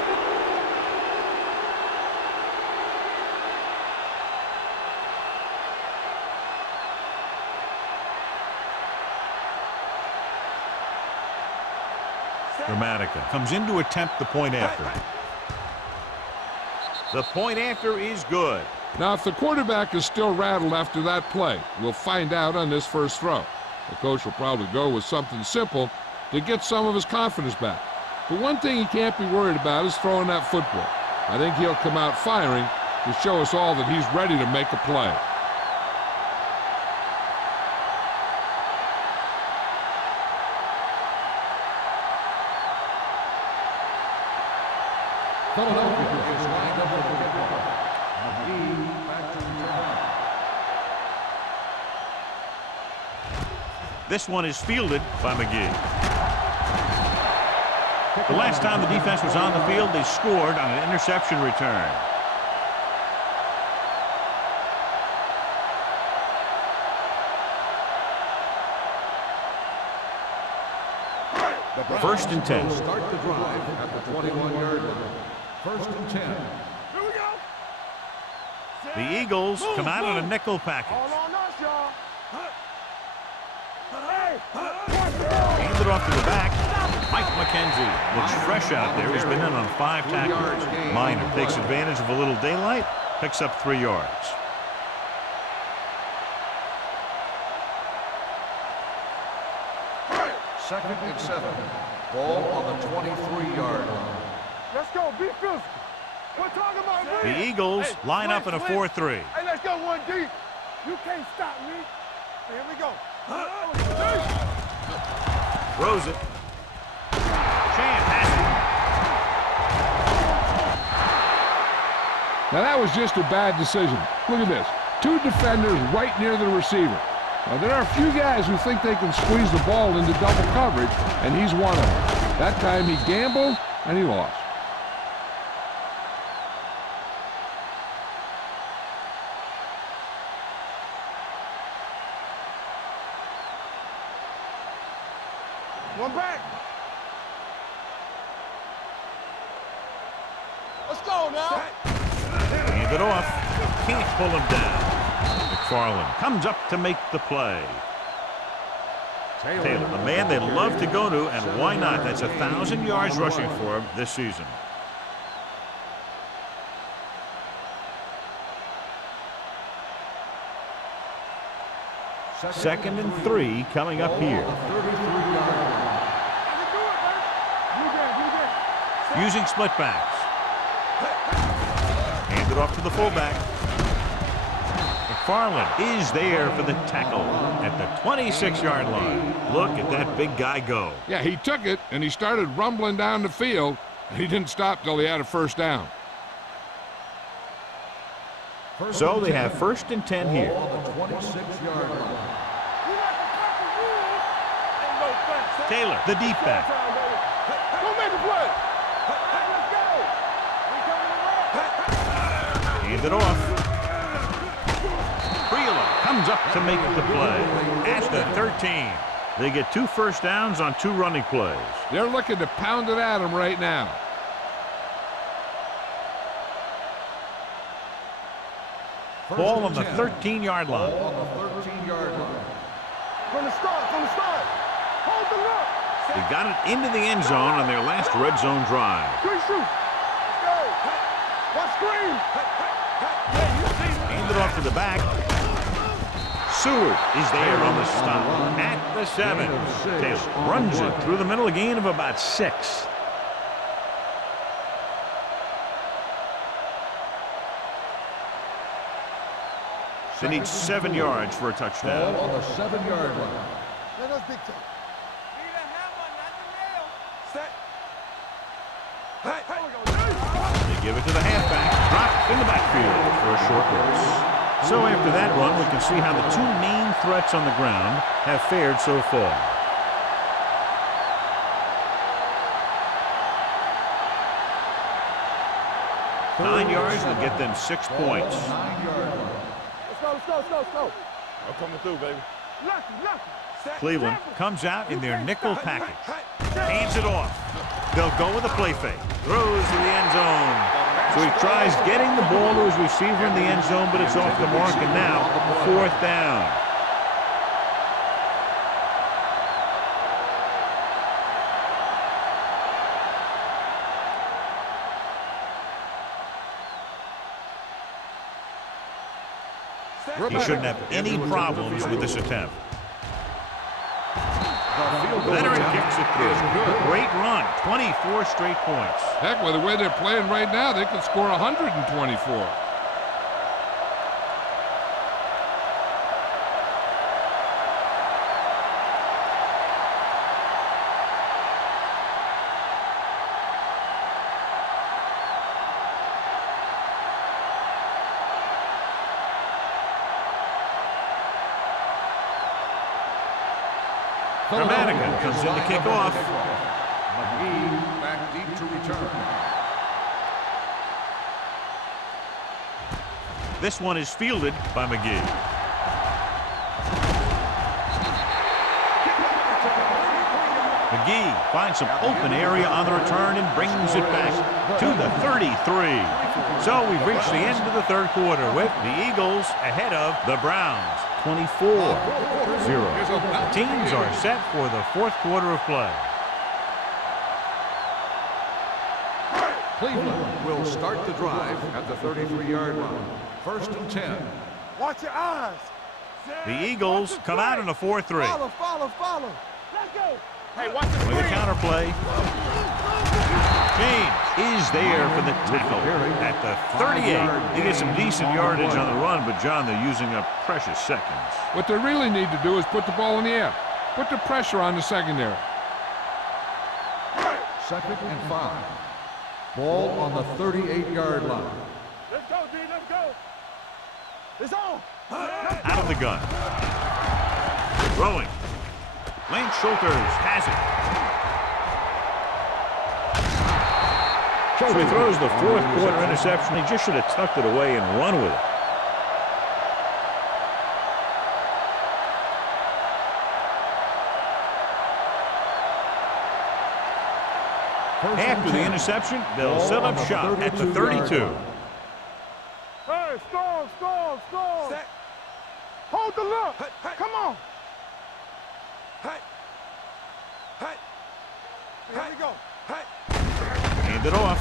Dramatica comes in to attempt the point after. The point after is good. Now, if the quarterback is still rattled after that play, we'll find out on this first throw. The coach will probably go with something simple to get some of his confidence back. But one thing he can't be worried about is throwing that football. I think he'll come out firing to show us all that he's ready to make a play. Philadelphia is lined up with the kickoff. McGee back to return. This one is fielded by McGee. The last time the defense was on the field, they scored on an interception return. First and 10. Start the drive at the 21-yard line. First and 10. Here we go. The Eagles come out on a nickel package. All on us, y'all. Hey, Handed off to the back. Mike McKenzie looks fresh out there. He's been in on 5 tackles. Minor takes advantage of a little daylight, picks up 3 yards. Second and 7. Ball on the 23-yard line. let's go. Be physical. We're talking about The Eagles line up in a 4-3. Hey, let's go 1D. You can't stop me. Here we go. Throws it. Shand has Now, that was just a bad decision. Look at this. 2 defenders right near the receiver. Now, there are a few guys who think they can squeeze the ball into double coverage, and he's one of them. That time he gambled, and he lost. One back. Let's go now. Hand it off. Can't pull him down. McFarland comes up to make the play. Taylor, the man they love to go to, and why not? That's 1,000 yards rushing for him this season. Second and 3 coming up here. Using split backs. Hand it off to the fullback. McFarland is there for the tackle at the 26-yard line. Look at that big guy go. Yeah, he took it, and he started rumbling down the field, and he didn't stop till he had a first down. So they have first and 10 here. Taylor, the deep back. Go make a play. Hand it off. Priola comes up to make the play at the 13. They get 2 first downs on 2 running plays. They're looking to pound it at him right now. Ball on the 13-yard line. From the start, Hold the look. They got it into the end zone on their last red zone drive. Good shoot. Let's go. Watch screen. Hand it off to the back. Seward is there on the stop at the 7. Taylor runs it through the middle, a gain of about 6. They need 7 yards for a touchdown. On the 7-yard line. Let us big time. They give it to the halfback, dropped in the backfield for a short loss. So after that run, we can see how the 2 main threats on the ground have fared so far. Nine yards will get them 6 points. 9-yard line. Let's go. I'm coming through, baby. Lucky. Cleveland comes out in their nickel package. Hands it off. They'll go with a play fake. Throws to the end zone. So he tries getting the ball to his receiver in the end zone, but it's off the mark, and now 4th down. He shouldn't have any problems with this attempt. Leonard kicks it through. Great run. 24 straight points. Heck, with the way they're playing right now, they could score 124. Dramatica comes in to kick off. McGee back deep to return. This one is fielded by McGee. McGee finds some open area on the return and brings it back to the 33. So we've reached the end of the 3rd quarter with the Eagles ahead of the Browns. 24-0. The teams are set for the 4th quarter of play. Cleveland will start the drive at the 33-yard line. 1st and 10. Watch your eyes. The Eagles come out in a 4-3. Follow. Let's go. Hey, watch the With a screen. counterplay. James is there for the tackle at the 38. They get some decent yardage on the run, but, John, they're using up precious seconds. What they really need to do is put the ball in the air. Put the pressure on the secondary. 2nd and 5. Ball on the 38-yard line. Let's go, D. Let's go. It's on. Out of the gun. Throwing. Lance Schulters has it. So he throws the 4th quarter interception. He just should have tucked it away and run with it. After the interception, they'll set up shop at the 32. Hey, stall. Set. Hold the look. Come on. Here we go. Hand it off.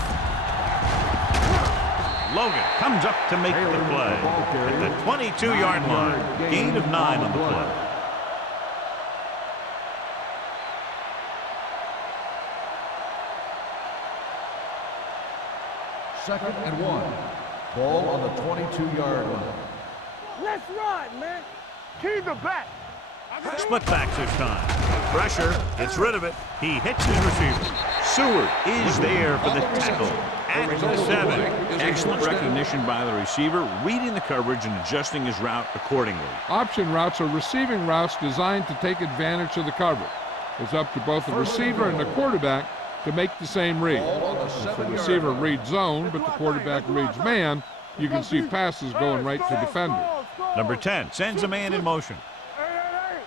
Logan comes up to make the play at the 22-yard line. Gain of 9 on the play. Second and 1. Ball on the 22-yard line. Let's run, man. Keep the back. Split backs this time. Pressure, gets rid of it. He hits his receiver. Seward is there for the tackle at the 7. Excellent recognition by the receiver, reading the coverage and adjusting his route accordingly. Option routes are receiving routes designed to take advantage of the coverage. It's up to both the receiver and the quarterback to make the same read. If the receiver reads zone, but the quarterback reads man, you can see passes going right to defenders. Number 10 sends a man in motion. Hey.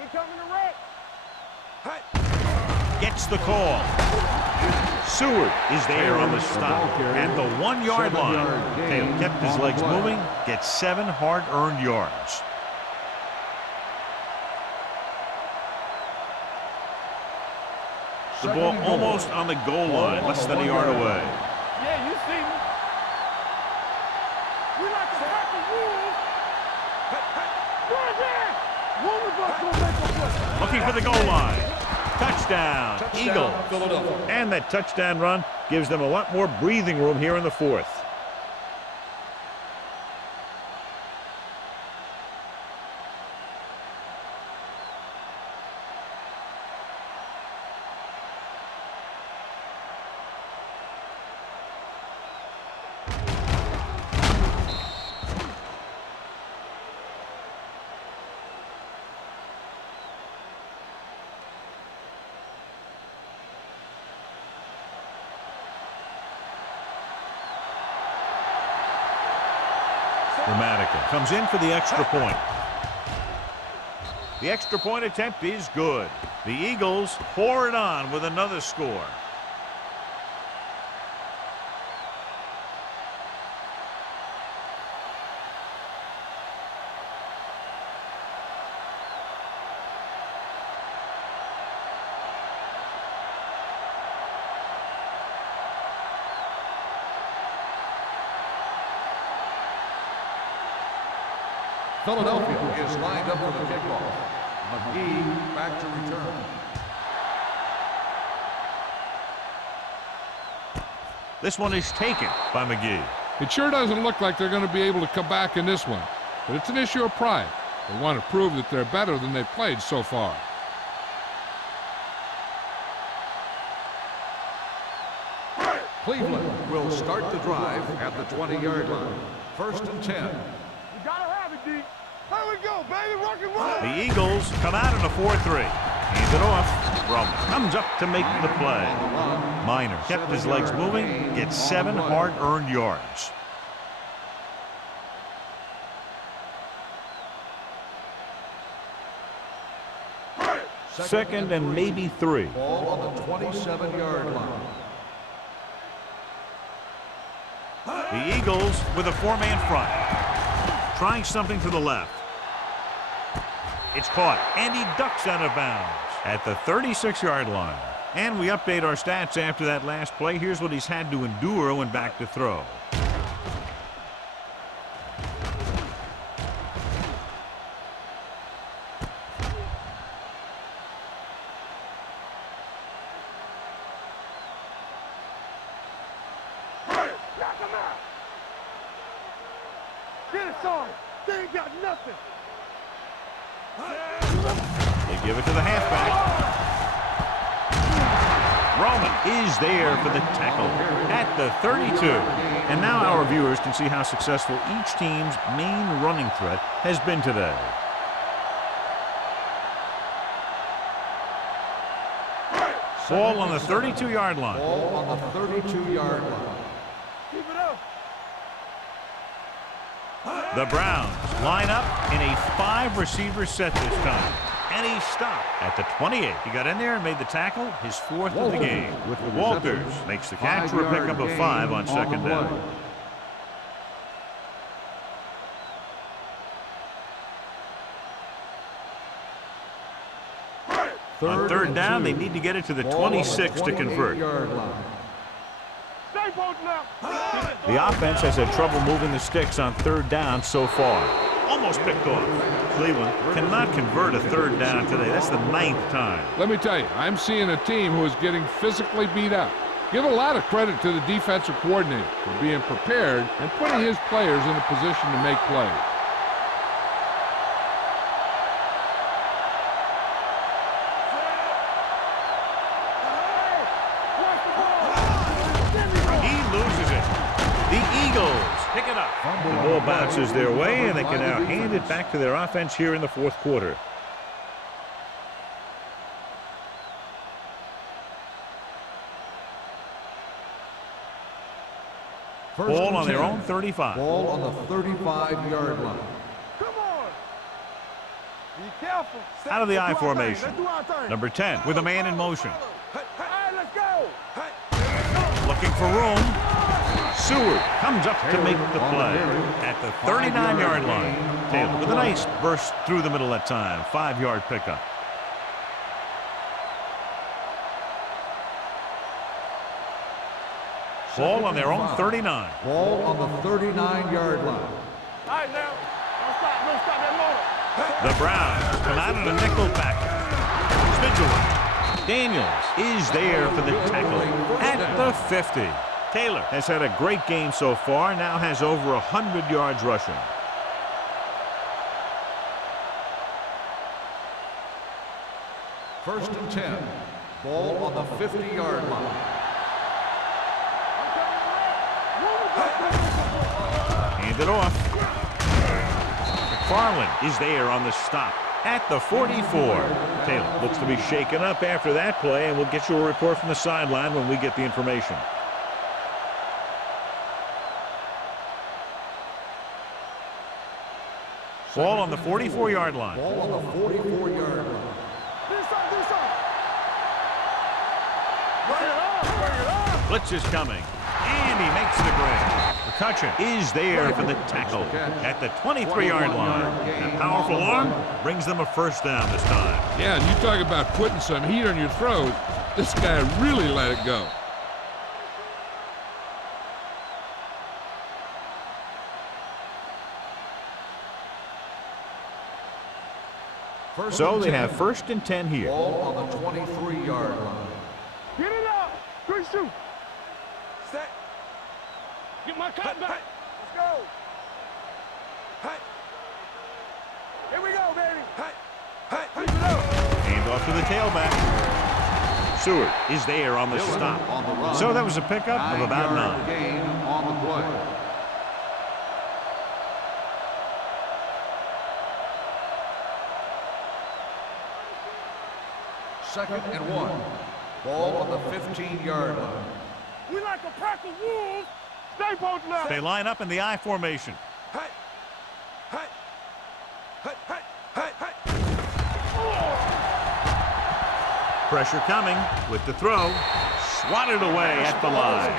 We coming to wreck. Gets the call. Seward is there on the stop at the 1-yard line. Taylor kept his legs moving, gets 7 hard-earned yards. The ball almost on the goal line, less than a yard away. Yeah, you see me. We like to back the rules. Run there. One of us gonna make a play. Looking for the goal line. Touchdown, Eagles. And that touchdown run gives them a lot more breathing room here in the 4th. Dramatica comes in for the extra point. The extra point attempt is good. The Eagles pour it on with another score. Philadelphia is lined up for the kickoff. McGee back to return. This one is taken by McGee. It sure doesn't look like they're going to be able to come back in this one, but it's an issue of pride. They want to prove that they're better than they've played so far. Cleveland will start the drive at the 20-yard line. 1st and 10. You gotta have it, D. There we go, baby. Rock and roll. The Eagles come out in a 4-3. Hands it off. Roman comes up to make the play. Minor kept his legs moving, gets 7 hard-earned yards. Second and maybe 3. Ball on the 27-yard line. The Eagles with a 4-man front. Trying something to the left. It's caught, and he ducks out of bounds at the 36-yard line. And we update our stats after that last play. Here's what he's had to endure when back to throw. Knock him out. Get it, son. They ain't got nothing. They give it to the halfback. Roman is there for the tackle at the 32. And now our viewers can see how successful each team's main running threat has been today. Ball on the 32-yard line. Ball on the 32-yard line. Keep it up. The Browns line up in a 5-receiver set this time. And he stopped at the 28. He got in there and made the tackle, his 4th of the game. Walters makes the catch for a pickup of 5 on second down. On third down, they need to get it to the 26 to convert. The offense has had trouble moving the sticks on third down so far. Almost picked off. Cleveland cannot convert a third down today. That's the 9th time. Let me tell you, I'm seeing a team who is getting physically beat up. Give a lot of credit to the defensive coordinator for being prepared and putting his players in a position to make plays. Pick it up. The ball bounces their way, and they can now hand it back to their offense here in the 4th quarter. Ball on their own 35. Ball on the 35-yard line. Come on. Be careful. Out of the I formation. Number 10 with a man in motion. Hey, let's go. Looking for room. Seward comes up to make the play at the 39-yard line. Taylor with a nice burst through the middle that time. 5-yard pickup. Ball on their own 39. Ball on the 39-yard line. All right, now. Don't stop that motor. The Browns come out in a nickel package. Spidgeler. Daniels is there for the tackle at the 50. Taylor has had a great game so far, now has over 100 yards rushing. First and 10. Ball on the 50-yard line. Hand it off. McFarland is there on the stop at the 44. Taylor looks to be shaken up after that play, and we'll get you a report from the sideline when we get the information. Ball on the 44-yard line. Ball on the 44-yard line. Blitz is coming, and he makes the grab. McCutcheon is there for the tackle at the 23-yard line. That powerful arm brings them a first down this time. Yeah, and you talk about putting some heat on your throat. This guy really let it go. So they have first and 10 here. Ball on the 23-yard line. Get it up. Quick shoot. Set. Get my cut back. Let's go. Hey. Here we go, baby. Hey. Hey. Keep it up. Hand off to the tailback. Seward is there on the stop. So that was a pickup of about 9. Gain on the play. Second and 1. Ball on the 15-yard line. We like a pack of wolves. Stay both left. They line up in the I formation. Hey. Hey. Hey. Hey. Hey. Hey. Pressure coming with the throw. Swatted away at the line.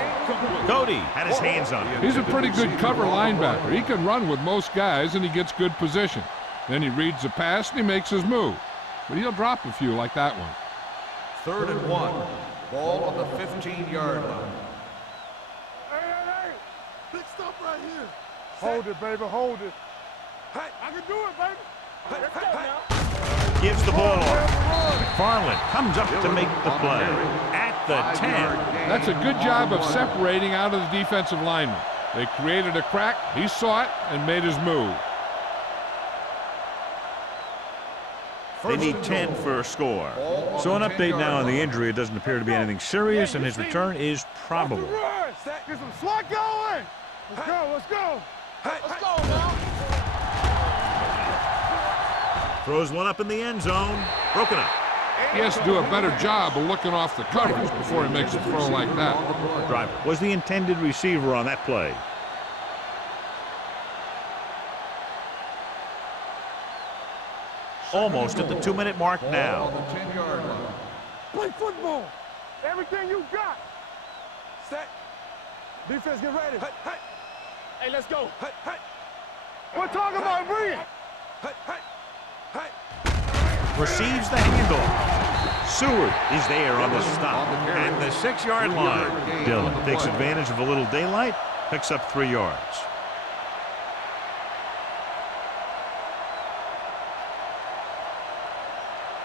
Cody had his hands on it. He's a pretty good cover linebacker. He can run with most guys, and he gets good position. Then he reads the pass, and he makes his move. But he'll drop a few like that one. Third and 1. Ball on the 15-yard line. Hey. Big stop right here. Hold it, baby. Hold it. Hey. I can do it, baby. Let's go now. Gives the ball off. McFarland comes up to make the play at the 10. That's a good job of separating out of the defensive lineman. They created a crack. He saw it and made his move. They need 10 for a score. So an update now on the injury. It doesn't appear to be anything serious, and his return is probable. Get some slot going. Let's go. Let's go. Let's go now. Throws one up in the end zone. Broken up. He has to do a better job of looking off the coverage before he makes a throw like that. Driver was the intended receiver on that play. Almost at the 2-minute mark now. On the 10-yard line. Play football. Everything you got. Set. Defense, get ready. Hey, hey. Hey, let's go. Hey, hey. We're talking about bring. Hey, hey, hey. Receives the handoff. Seward is there on the stop at the 6-yard line. Dillon takes advantage of a little daylight, picks up 3 yards.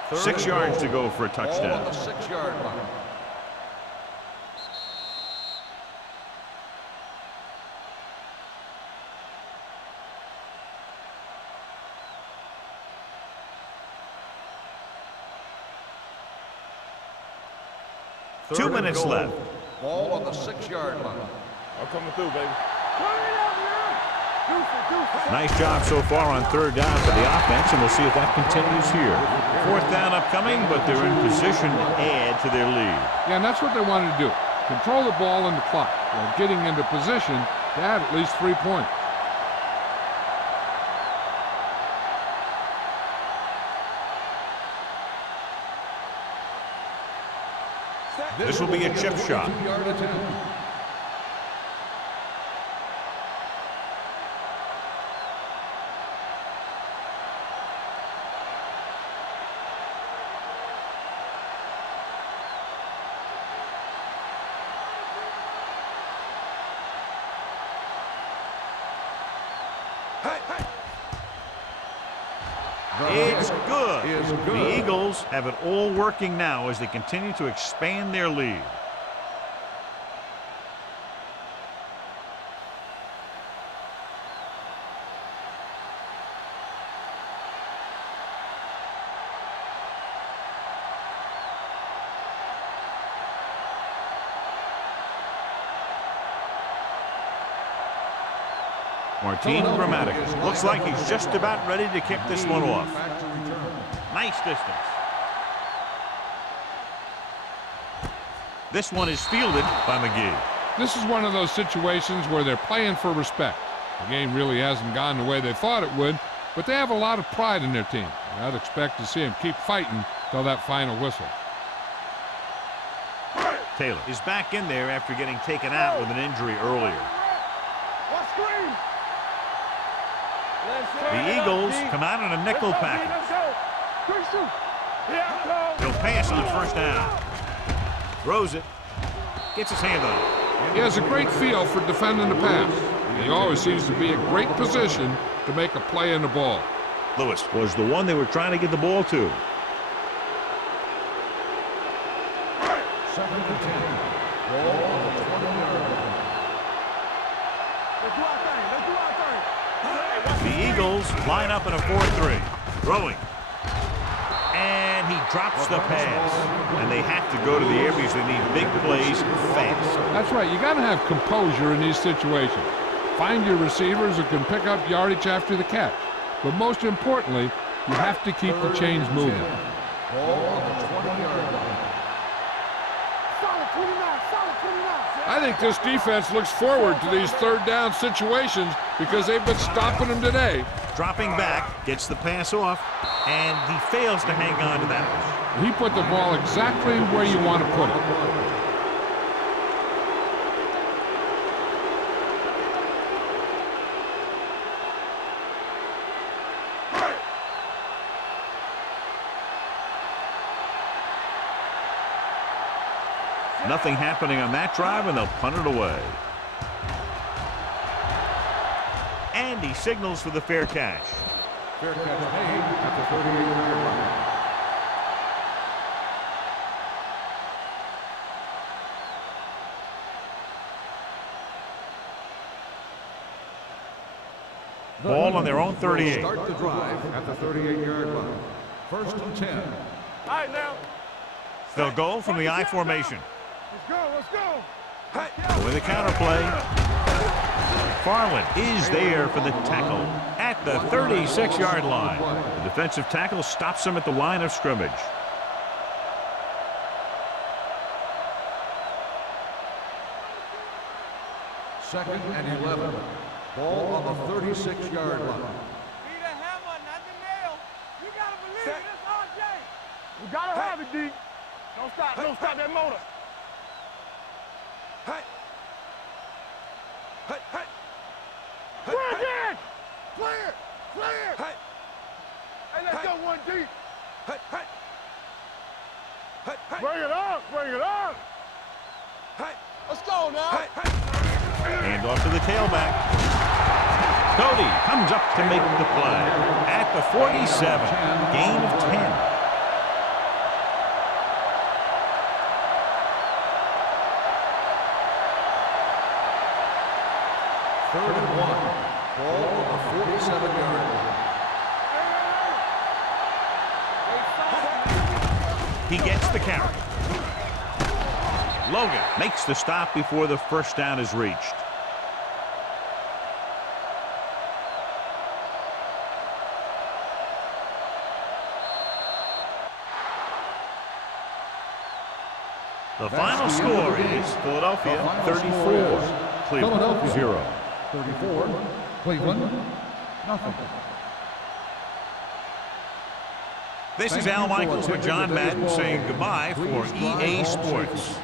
Third 6 yards to go for a touchdown. On the 6-yard line. Third 2 and minutes goal. left. Ball on the 6-yard line. I'm coming through, baby. Nice job so far on 3rd down for the offense, and we'll see if that continues here. 4th down upcoming, but they're in position to add to their lead. Yeah, and that's what they wanted to do. Control the ball and the clock while getting into position to add at least 3 points. This will be a chip shot. 2-yard attempt. It's good. Is good. The Eagles have it all working now as they continue to expand their lead. Martin Gramatic looks like he's just about ready to kick this one off. Nice distance. This one is fielded by McGee. This is one of those situations where they're playing for respect. The game really hasn't gone the way they thought it would, but they have a lot of pride in their team. I'd expect to see them keep fighting till that final whistle. Taylor is back in there after getting taken out with an injury earlier. The Eagles come out in a nickel package. He'll pass on 1st down. Throws it. Gets his hand on it. He has a great feel for defending the pass. He always seems to be in great position to make a play in the ball. Lewis was the one they were trying to get the ball to. 2nd and 10. Ball on the 20-yard line. The Eagles line up in a 4-3. Throwing. And he drops the pass. And they have to go to the air because they need big plays fast. That's right. You got to have composure in these situations. Find your receivers who can pick up yardage after the catch. But most importantly, you have to keep the chains moving. Ball on the 20-yard line. I think this defense looks forward to these 3rd down situations because they've been stopping them today. Dropping back, gets the pass off, and he fails to hang on to that one. He put the ball exactly where you want to put it. Nothing happening on that drive, and they'll punt it away. And he signals for the fair catch. Fair catch made at the 38-yard line. Ball on their own 38. Start the drive at the 38-yard line. 1st and 10. All right, now. They'll go from the I formation. Let's go. With a counter play. Farland is there for the tackle at the 36-yard line. The defensive tackle stops him at the line of scrimmage. Second and 11. Ball on the 36-yard line. Be the hammer, not the nail. You gotta believe. gotta have it, D. Don't stop that motor. Hey. Hey, hey. Bring it! Clear! Clear! Hey. Hey, let's go one deep. Hey, hey. Hey, hey. Bring it up! Bring it up! Hey. Let's go now! Hey, hey. Hand off to the tailback. Cody comes up to make the play. At the 47, gain of 10. Third and 1. Ball on the 47-yard line. He gets the carry. Logan makes the stop before the first down is reached. The final score is Philadelphia 34, Cleveland 0. 34, Cleveland, nothing. This is Al Michaels with John Madden saying goodbye for EA Sports.